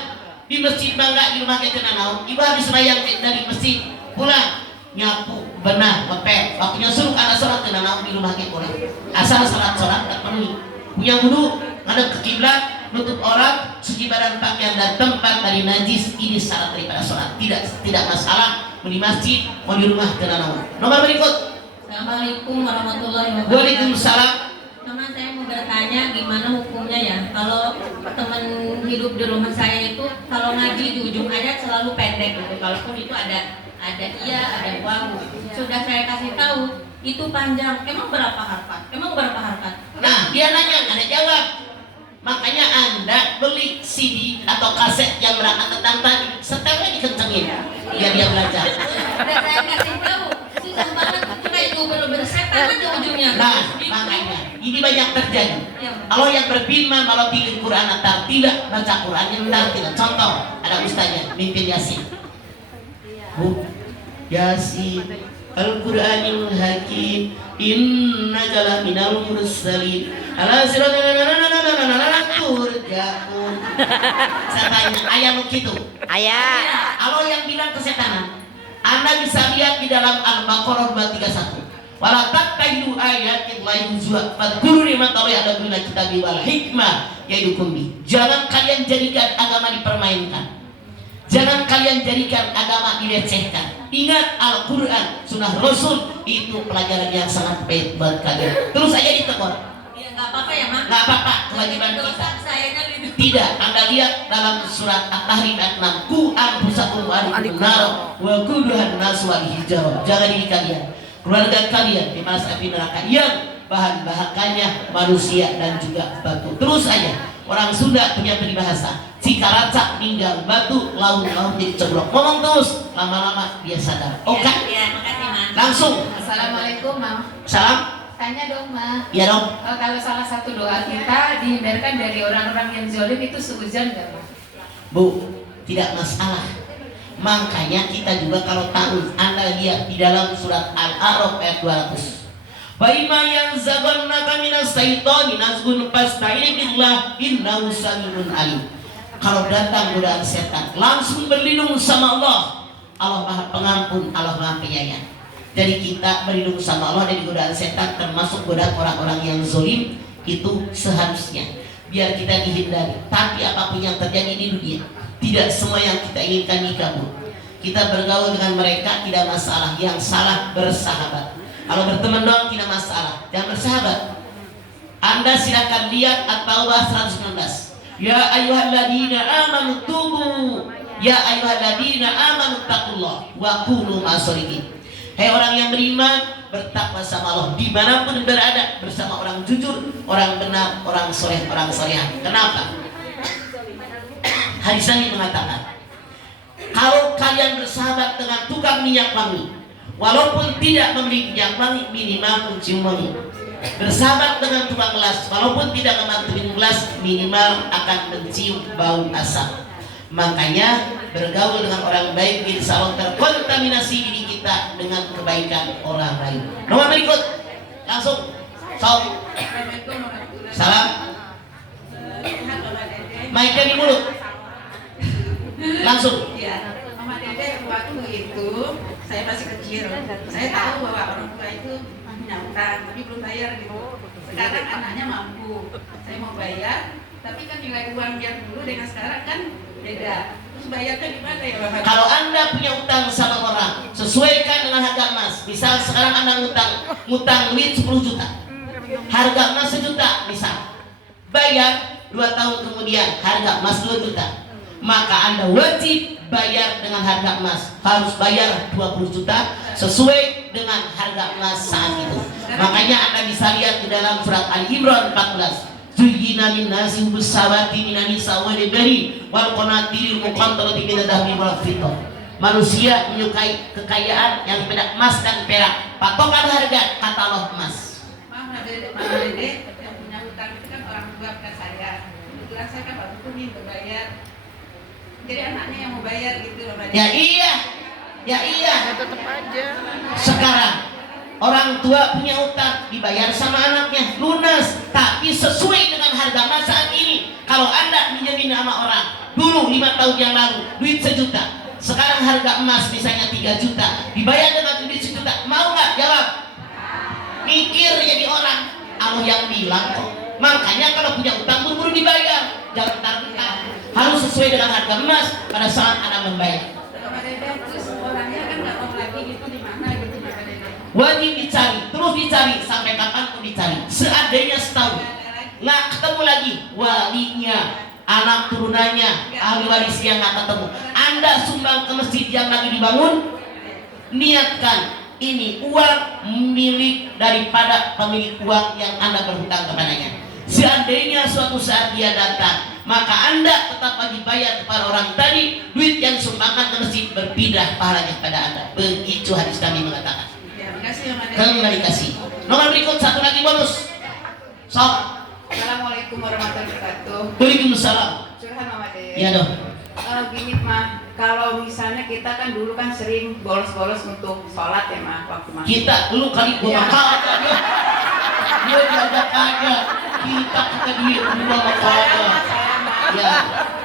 Di masjid bangga di rumah kita nanau. Ibu habis sembahyang dari masjid pulang nyapu, benar, ngepel. Waktunya suruh anak sholat ke nanau di rumah kita pulang. Asal sholat tak penuhi. Punya wudu, ngadep ke kiblat, nutup orang, suci badan pakaian dan tempat dari najis, ini syarat daripada sholat. Tidak masalah mau di masjid, mau di rumah ke nanau. Nomor berikut. Assalamualaikum warahmatullahi wabarakatuh. Waalaikumsalam. Teman saya mau bertanya gimana hukumnya ya kalau teman hidup di rumah saya itu kalau ngaji di ujung ayat selalu pendek gitu. Kalaupun itu ada iya, ada wawu. Sudah saya kasih tahu itu panjang. Emang berapa harkat? Nah, dia nanya, Anda jawab. Makanya Anda beli CD atau kaset yang berangkat tentang tadi, setelnya dikencengin biar dia belajar. Udah saya kasih tahu, susah banget kayak bener-bener setan aja ujungnya. Nah, makanya ini banyak terjadi. Kalau yang berfirman kalau pilih Quran atau tidak baca Qurannya tidak. Contoh, ada ustaznya mimpin Yasin. Bu, Yasin Al-Quranil Hakim innaka laminal mursalin ala siratal turja'un. Saya tanya, ayah begitu? Ayah. Kalau yang bilang kesetanan, Anda bisa lihat di dalam Al-Baqarah 231. Wala tattabi'u ayatillahi huzwa fadhkuru ni'matallahi ala kulli kitabi wal hikmah yaidukum bi. Jangan kalian jadikan agama dipermainkan. Jangan kalian jadikan agama dilecehkan. Ingat Al-Quran, Sunnah Rasul itu pelajaran yang sangat baik buat kalian. Terus aja ditegur. Ya nggak apa-apa ya mak. Nggak apa-apa, kewajiban kita. Tidak, Anda lihat dalam surat At-Tahrim ayat 6. Ku anfusakum wa ahlikum nar wa quduhan nas wal hijarah. Jangan diri kalian, keluarga kalian di masa api neraka yang bahan-bahannya manusia dan juga batu. Terus aja. Orang Sunda punya peribahasa, jika racak ninggal batu, laut-laut jadi ceblok. Ngomong terus, lama-lama dia sadar. Oke. Ya, makasih Mas. Langsung. Assalamualaikum, Mam. Salam. Tanya dong, Ma. Ya dong. Kalau salah satu doa kita dihindarkan dari orang-orang yang zalim itu seuzon nggak, Ma? Bu, tidak masalah. Makanya kita juga kalau tahu, Anda lihat di dalam surat Al-A'raf ayat 200. Wa imma yanzaghannaka minas syaitani nazghun fasta'in billah innahu samiun alim. Kalau datang godaan setan, langsung berlindung sama Allah. Allah Maha Pengampun, Allah Maha Penyayang. Jadi kita berlindung sama Allah dari godaan setan, termasuk godaan orang-orang yang zalim, itu seharusnya biar kita dihindari. Tapi apapun yang terjadi di dunia, tidak semua yang kita inginkan nikah, Bu. Kita bergaul dengan mereka tidak masalah. Yang salah bersahabat. Kalau berteman doang tidak masalah, jangan bersahabat. Anda silakan lihat At-Taubah 119. Ya ayyuhalladzina amanu tubu. Ya ayyuhalladzina amanu taqullah wa kunu ma'as-sholihin. Hai orang yang beriman, bertakwa sama Allah dimanapun berada, bersama orang jujur, orang benar, orang soleh, orang solehah. Kenapa? Hadis ini mengatakan, kalau kalian bersahabat dengan tukang minyak wangi, walaupun tidak memberi minyak wangi, minimal mencium wangi. Bersahabat dengan tukang gelas, walaupun tidak memantuin gelas, minimal akan mencium bau asap. Makanya bergaul dengan orang baik, insya Allah terkontaminasi diri kita dengan kebaikan orang lain. Nomor berikut, langsung. Salam. Mic-nya di mulut. Langsung. Ya, Mama Dede waktu itu saya masih kecil. Saya tahu bahwa orang tua itu punya utang, tapi belum bayar gitu. Sekarang anaknya mampu, saya mau bayar, tapi kan nilai uang yang dulu dengan sekarang kan beda. Terus bayarnya gimana ya? Kalau Anda punya utang sama orang, sesuaikan dengan harga emas. Misal sekarang Anda ngutang duit 10 juta, harga emas 1 juta, misal bayar 2 tahun kemudian harga emas 2 juta. maka Anda wajib bayar dengan harga emas. Harus bayar 20 juta sesuai dengan harga emas saat itu. Makanya Anda bisa lihat di dalam surat Ali Imran 14. Zuyyina lin-nasi hubus-shahawati minan nisa wal bani wal qanatiril muqantarati minadh dhahabi wal fiddah. Manusia menyukai kekayaan yang daripada emas dan perak. Patokan harga kata Allah emas. Mama Dede yang punya hutang itu kan orang tua ke saya. Kebetulan saya kan baru ingin berbayar. Jadi anaknya yang mau bayar gitu loh. Ya iya. Ya iya. Tetap aja. Sekarang orang tua punya utang dibayar sama anaknya lunas, tapi sesuai dengan harga emas saat ini. Kalau Anda minjemin sama orang dulu 5 tahun yang lalu duit 1 juta, sekarang harga emas misalnya 3 juta, dibayar dengan duit 1 juta, mau nggak? Jawab. Mikir jadi orang. Allah yang bilang kok. Makanya kalau punya utang buru-buru dibayar, jangan bentar-bentar. Harus sesuai dengan harga emas pada saat Anda membayar. Mama Dede terus orangnya kan nggak tahu lagi gitu di mana gitu Mama Dede. Wajib dicari, terus dicari sampai kapan pun dicari. Seandainya setahun nggak ketemu lagi walinya, anak turunannya, ahli waris yang nggak ketemu, Anda sumbang ke masjid yang lagi dibangun, niatkan ini uang milik daripada pemilik uang yang Anda berhutang kepadanya. Seandainya suatu saat dia datang, maka Anda tetap wajib bayar kepada orang tadi. Duit yang sumbangkan ke masjid berpindah pahalanya kepada Anda. Begitu hadis kami mengatakan. Ya, makasih Mama Dede. Kembali kasih. Nomor berikut satu lagi bonus. Sok. Assalamualaikum warahmatullahi wabarakatuh. Waalaikumsalam. Curhat Mama Dede. Iya dong. Gini mah, kalau misalnya kita kan dulu kan sering bolos-bolos untuk sholat ya mah waktu masih. Kita dulu kali gua makan aja. Dia jaga aja. Kita duit gua makan aja. Ya.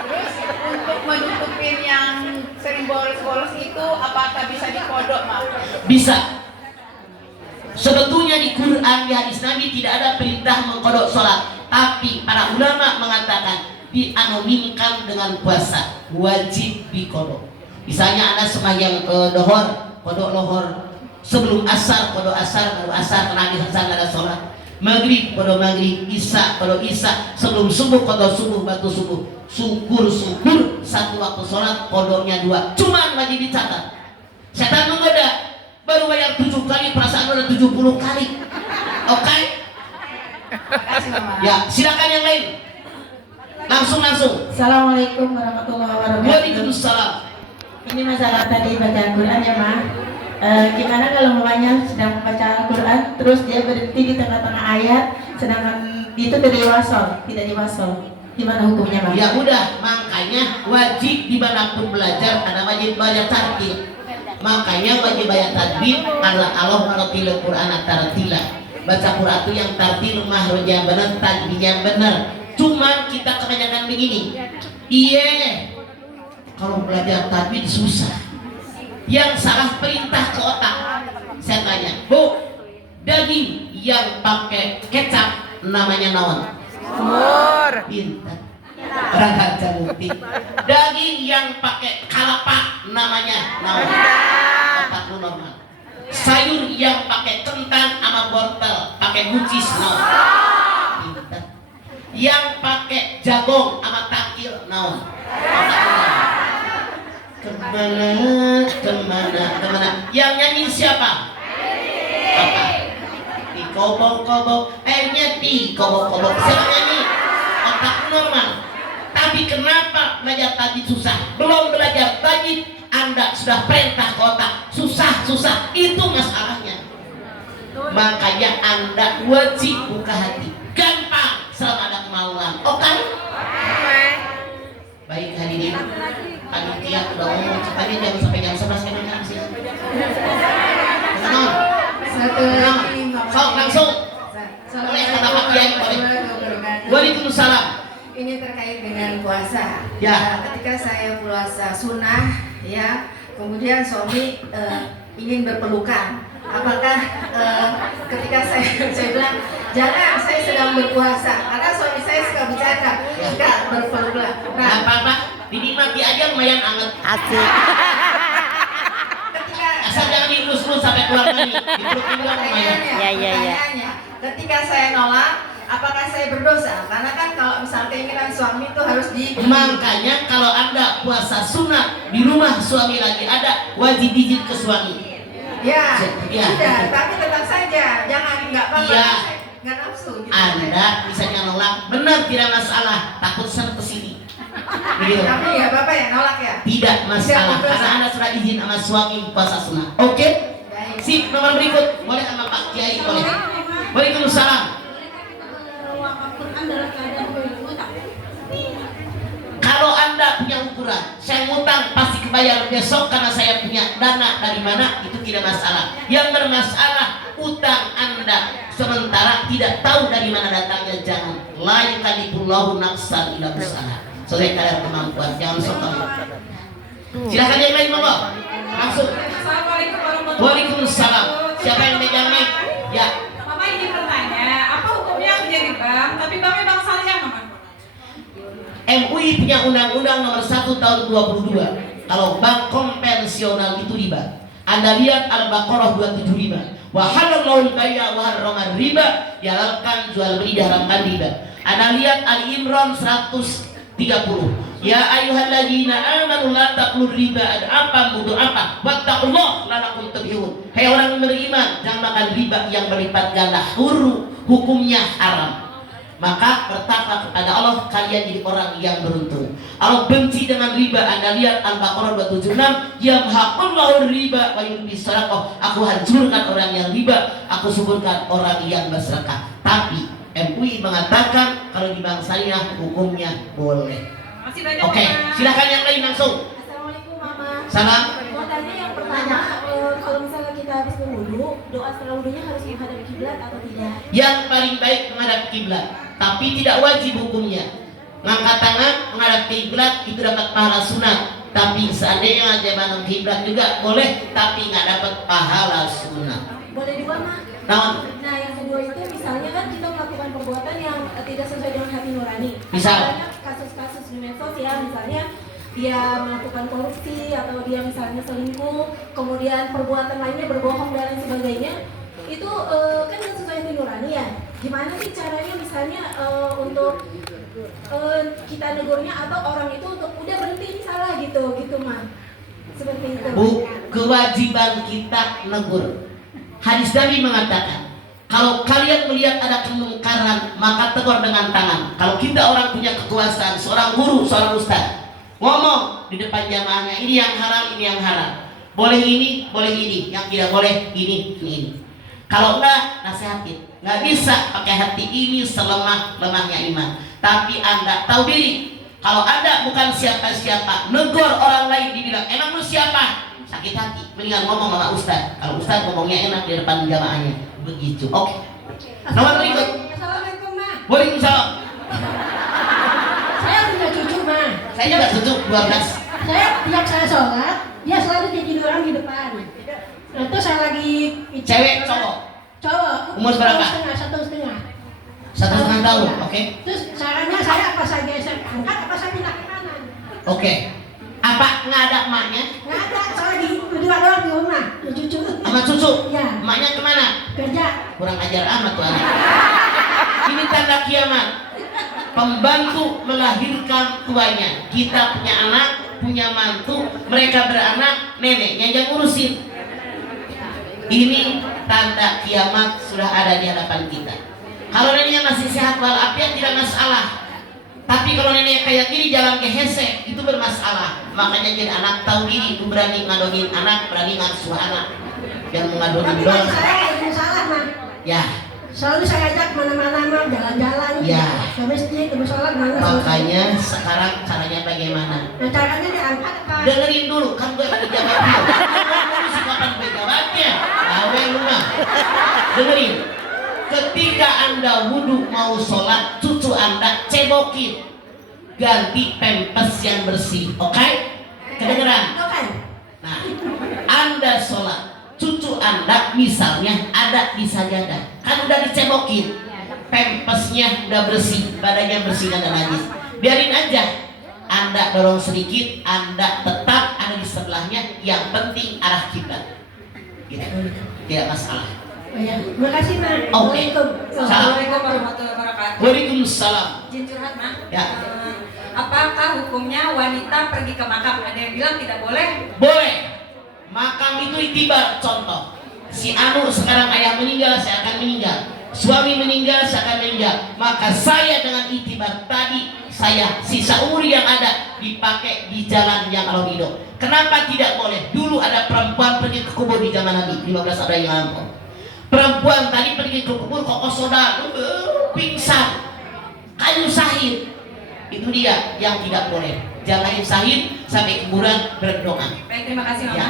Terus untuk menutupin yang sering bolos-bolos itu, apakah bisa dikodok mah? Bisa. Sebetulnya di Quran, di hadis Nabi tidak ada perintah mengkodok sholat, tapi para ulama mengatakan dianominkan dengan puasa, wajib dikodok. Misalnya Anda sembahyang dohor, kodok lohor. Sebelum asar, kodok asar, baru asar karena habis asar nggak ada sholat. Maghrib, kodok maghrib. Isya, kodok isya. Sebelum subuh, kodok subuh, batu subuh. Syukur-syukur satu waktu sholat, kodoknya 2. Cuman wajib dicatat. Setan menggoda, baru bayar 7 kali, perasaan udah 70 kali. Oke? Makasih Mama. Ya, silakan yang lain. Langsung. Assalamualaikum warahmatullahi wabarakatuh. Waalaikumsalam. Ini masalah tadi baca Al-Quran ya Ma. Gimana kalau mamanya sedang membaca Al-Quran terus dia berhenti di tengah-tengah ayat, sedangkan itu tidak diwasol. Gimana hukumnya Ma? Ya udah, makanya wajib dimanapun belajar ada wajib baca tartil. Makanya wajib baca tartil karena Allah mengerti Quran tartila. Baca Quran itu yang tartil mahroj yang benar, tajwid yang benar. Cuma kita kebanyakan begini. Iya. Kalau belajar tajwid susah. Yang salah perintah ke otak. Saya tanya, Bu, daging yang pakai kecap namanya naon? Mur. Pintar. Orang baca bukti. Daging yang pakai kalapa namanya naon? Otakmu normal. Sayur yang pakai kentang sama wortel, pakai buncis naon? Pintar. Yang pakai jagung sama takil naon? Otakmu normal. Kemana? Yang nyanyi siapa? Apa? Dikobok-kobok, airnya dikobok-kobok. Siapa nyanyi? Otak normal. Tapi kenapa belajar tajwid susah? Belum belajar tajwid, Anda sudah perintah ke otak. Susah. Itu masalahnya. Makanya Anda wajib buka hati. Gampang selama ada kemauan. Oke? Baik hadirin. Panitia udah ngomong cepat jangan sampai jam 11 kan sih. Satu lagi Sok langsung. Boleh kata Pak Kiai, boleh. Waalaikumsalam. Ini terkait dengan puasa. Ya. Ketika saya puasa sunnah, ya, kemudian suami ingin berpelukan. Apakah ketika saya bilang jangan, saya sedang berpuasa, karena suami saya suka bercanda, suka berpelukan. Nah, apa-apa, dinikmati aja lumayan anget. Asik. Asal jangan dielus-elus sampai keluar lagi. Dipeluk-peluk lumayan. Ya. Pertanyaannya, ketika saya nolak, apakah saya berdosa? Karena kan kalau misal keinginan suami itu harus Makanya kalau Anda puasa sunat di rumah suami lagi ada, wajib izin ke suami. Ya, Ya. sudah, tapi tetap saja jangan nggak apa-apa. Ya. Nggak nafsu. Gitu. Anda misalnya nolak, benar tidak masalah, takut ser ke sini. Begitu. Tapi ya Bapak ya nolak ya? Tidak masalah, Tidak, karena Anda sudah izin sama suami puasa sunat. Oke? Sip, nomor berikut. Boleh sama Pak Kiai, boleh. Waalaikumsalam. Kalau Anda punya ukuran, saya ngutang pasti kebayar besok karena saya punya dana dari mana, itu tidak masalah. Yang bermasalah utang Anda sementara tidak tahu dari mana datangnya, jangan. La yukallifullahu nafsan illa wus'aha. Sesuai kadar kemampuan, jangan sombong. Silakan yang lain monggo. Langsung. Assalamualaikum warahmatullahi wabarakatuh. Waalaikumsalam. Siapa yang megang mic? Ya. Mama ingin bertanya, apa hukumnya menjadi bank, tapi banknya bank syariah, Mama? MUI punya undang-undang nomor 1 tahun 22. Kalau bank konvensional itu riba. Anda lihat Al-Baqarah 275. Wa halallahu al-bai'a wa harrama riba, dihalalkan jual beli, diharamkan riba. Anda lihat Ali Imran 130. Ya ayyuhalladzina amanu la taqulur riba apa mudu apa wattaqullah la'allakum tuflihun. Hai orang yang beriman, jangan makan riba yang berlipat ganda, hukumnya haram. Maka bertakwa kepada Allah, kalian jadi orang yang beruntung. Allah benci dengan riba. Anda lihat Al-Baqarah 276, yamhaqullahu riba wa yurbis sadaqah. Aku hancurkan orang yang riba, aku suburkan orang yang bersedekah. Tapi MUI mengatakan kalau di bank syariah hukumnya boleh. Oke, silakan yang lain langsung. Assalamualaikum Mama. Salam. Mau tanya yang pertama, kalau misalnya kita habis berwudu, doa setelah wudunya harus menghadap kiblat atau tidak? Yang paling baik menghadap kiblat, tapi tidak wajib hukumnya. Ngangkat tangan menghadap kiblat itu dapat pahala sunat, tapi seandainya aja menghadap kiblat juga boleh, tapi nggak dapat pahala sunat. Boleh dua Mah. Nah, yang kedua itu misalnya kan kita melakukan perbuatan yang tidak sesuai dengan hati nurani. Misal? Banyak kasus-kasus di medsos ya, misalnya dia melakukan korupsi atau dia misalnya selingkuh, kemudian perbuatan lainnya berbohong dan lain sebagainya. Itu kan nggak sesuai hati nurani ya. Gimana sih caranya misalnya untuk kita negurnya atau orang itu untuk udah berhenti ini salah gitu Mah. Seperti itu. Bu, kewajiban kita negur. Hadis Nabi mengatakan, kalau kalian melihat ada kemungkaran, maka tegur dengan tangan. Kalau kita orang punya kekuasaan, seorang guru, seorang ustaz, ngomong di depan jamaahnya, ini yang haram, ini yang haram. Boleh ini, yang tidak boleh ini. Kalau enggak, nasihatin. Nggak bisa pakai hati ini selemah-lemahnya iman. Tapi Anda tahu diri. Kalau Anda bukan siapa-siapa, negur orang lain dibilang, emang lu siapa? Sakit hati, mendingan ngomong sama ustaz. Kalau ustaz ngomongnya enak di depan jamaahnya. Begitu. Oke. Nomor berikut. Assalamualaikum Ma. Waalaikumsalam. Saya punya cucu Ma. Saya juga cucu 12. Tiap saya sholat, dia selalu tiduran di depan. Itu saya lagi Cewek, cowok? Cowok. Umur berapa? Satu setengah. 1,5 tahun, oke. Terus caranya saya apa saya geser angkat apa saya pindah ke kanan? Oke. Apa nggak ada emaknya? Nggak ada, saya lagi berdua doang di rumah, di cucu. Sama cucu? Iya. Emaknya kemana? Kerja. Kurang ajar amat tuh anak. Ini tanda kiamat. Pembantu melahirkan tuanya. Kita punya anak, punya mantu, mereka beranak, neneknya yang ngurusin. Ini tanda kiamat sudah ada di hadapan kita. Kalau neneknya masih sehat walafiat tidak masalah. Tapi kalau nenek kayak gini jalan ke hese itu bermasalah. Makanya jadi anak tahu diri, itu berani ngadonin anak, berani ngasuh anak. Jangan mengadonin doang. Saya yang salah Mah. Ya. Selalu saya ajak mana-mana Mah, jalan-jalan. Ya. Ke masjid, ke musola mana. Makanya sekarang caranya bagaimana? Nah caranya diangkat Pak. Dengerin dulu, kan gue lagi jawab dulu. Mesti kapan gue jawabnya? Awe lu mah. Dengerin. Ketika Anda wudhu mau sholat, cucu Anda cebokin, ganti pempes yang bersih, oke? Kedengeran? Nah, Anda sholat, cucu Anda misalnya ada di sajadah, kan udah dicebokin, pempesnya udah bersih, badannya bersih dan najis. Biarin aja, Anda dorong sedikit, Anda tetap ada di sebelahnya, yang penting arah kiblat. Gitu. Tidak masalah. Ya, makasih Mak. Oke. Assalamualaikum warahmatullahi wabarakatuh. Waalaikumsalam. Izin curhat, Mak. Ya. Apakah hukumnya wanita pergi ke makam? Ada yang bilang tidak boleh. Boleh. Makam itu itibar. Contoh, si Anu sekarang ayah meninggal, saya akan meninggal. Suami meninggal, saya akan meninggal. Maka saya dengan itibar tadi, saya sisa umur yang ada dipakai di jalan yang Allah ridho. Kenapa tidak boleh? Dulu ada perempuan pergi ke kubur di zaman Nabi 15 ada yang lampau. Perempuan tadi pergi ke kubur kok soda pingsan, kayu sahid. Itu dia yang tidak boleh. Jangan kayu sahid sampai kuburan berdoa. Baik, terima kasih Mama. Ya.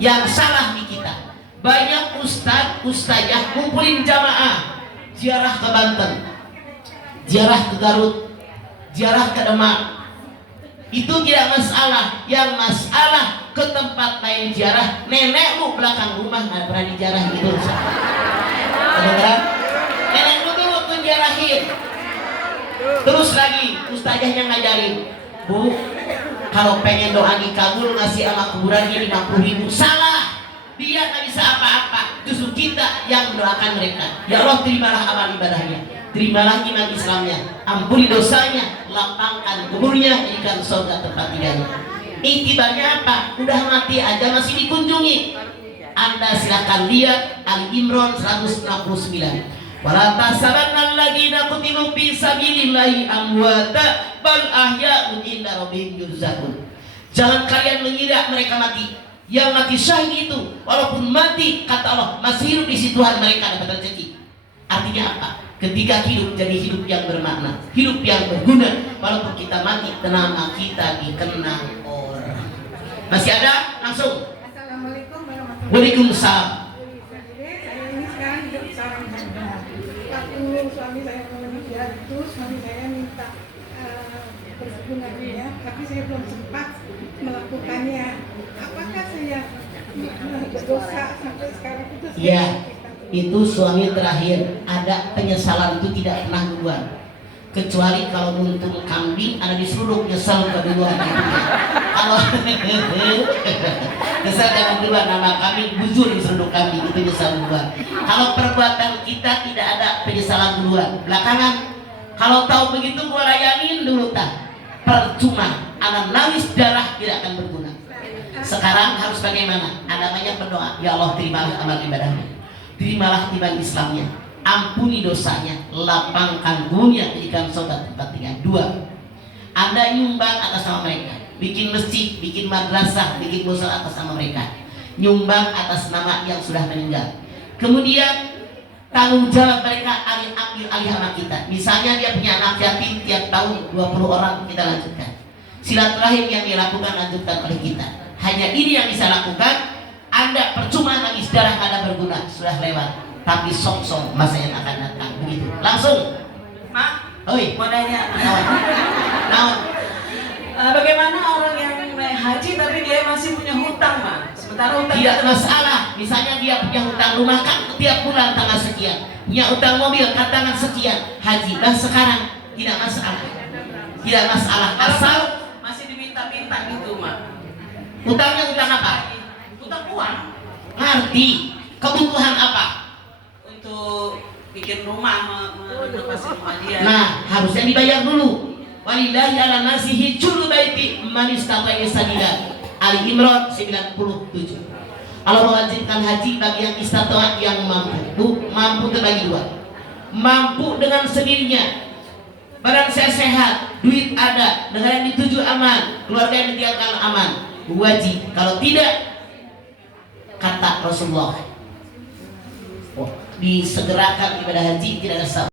Yang salah di kita, banyak ustadz, ustazah ngumpulin jamaah ziarah ke Banten, ziarah ke Garut, ziarah ke Demak. Itu tidak masalah. Yang masalah ke tempat lain ziarah. Nenekmu belakang rumah nggak pernah diziarah gitu. Kedengeran? Nenekmu dulu menziarahin. Terus lagi ustazahnya ngajarin, Bu, kalau pengen doa dikabul ngasih sama kuburan ini 50.000. Salah. Dia nggak bisa apa-apa. Justru kita yang mendoakan mereka. Ya Allah, terimalah amal ibadahnya, terimalah iman Islamnya, ampuni dosanya, lapangkan kuburnya, jadikan surga tempat tinggalnya. Intibannya apa? Udah mati aja masih dikunjungi. Anda silakan lihat Ali Imran 169. Wala tahsabanna alladziina qutilu fi sabilillahi amwata bal ahya'un 'inda rabbihim yurzaqun. Jangan kalian mengira mereka mati. Yang mati syahid itu walaupun mati kata Allah masih hidup di situ, Tuhan mereka dapat rezeki. Artinya apa? Ketika hidup jadi hidup yang bermakna, hidup yang berguna. Walaupun kita mati, nama kita dikenang orang. Masih ada? Langsung. Assalamualaikum warahmatullahi Waalaikumsalam. Saya ini sekarang hidup seorang hamba. Waktu suami saya meninggal itu suami saya minta berhubungan dia, tapi saya belum sempat melakukannya. Apakah saya berdosa sampai sekarang itu? Iya, itu suami terakhir. Ada penyesalan itu tidak pernah duluan. Kecuali kalau nuntung kambing, ada disuruh nyesal keduluan. Kalau nyesal jangan duluan, nama kambing bujur diseruduk kambing itu nyesal duluan. Kalau perbuatan kita tidak ada penyesalan duluan, belakangan. Kalau tahu begitu gua layanin dulu tak. Percuma, anak nangis darah tidak akan berguna. Sekarang harus bagaimana? Ada banyak berdoa. Ya Allah, terimalah amal ibadahnya, terimalah iman Islamnya, ampuni dosanya, lapangkan dunia, jadikan surga tempat tinggal. 2. Anda nyumbang atas nama mereka, bikin masjid, bikin madrasah, bikin musola atas nama mereka, nyumbang atas nama yang sudah meninggal. Kemudian tanggung jawab mereka ambil alih sama kita. Misalnya dia punya anak yatim, tiap tahun 20 orang kita lanjutkan. Silaturahim yang dilakukan lanjutkan oleh kita. Hanya ini yang bisa lakukan. Anda percuma nangis darah karena berguna, sudah lewat. Tapi sok-sok masa yang akan datang. Begitu. Langsung. Mak, Oi, mau nanya. naon? Bagaimana orang yang naik haji tapi dia masih punya hutang, Mak? Sementara hutang Tidak masalah. Misalnya dia punya hutang rumah kan tiap bulan tanggal sekian, punya hutang mobil kan tanggal sekian, haji. Nah sekarang tidak masalah. Tidak masalah. Asal masih diminta-minta gitu, Mak. hutangnya hutang apa? Hutang uang Ngerti. Kebutuhan apa? untuk bikin rumah, melepasi rumah dia. Nah, harusnya dibayar dulu. Walillahi ala nasi hijjul baiti man istata'a sabila. Ali Imran 97. Allah mewajibkan haji bagi yang istata'a, yang mampu. Mampu terbagi 2. Mampu dengan sendirinya. Badan saya sehat, duit ada, negara yang dituju aman, keluarga yang ditinggalkan aman. Wajib. Kalau tidak, kata Rasulullah, disegerakan ibadah haji, tidak ada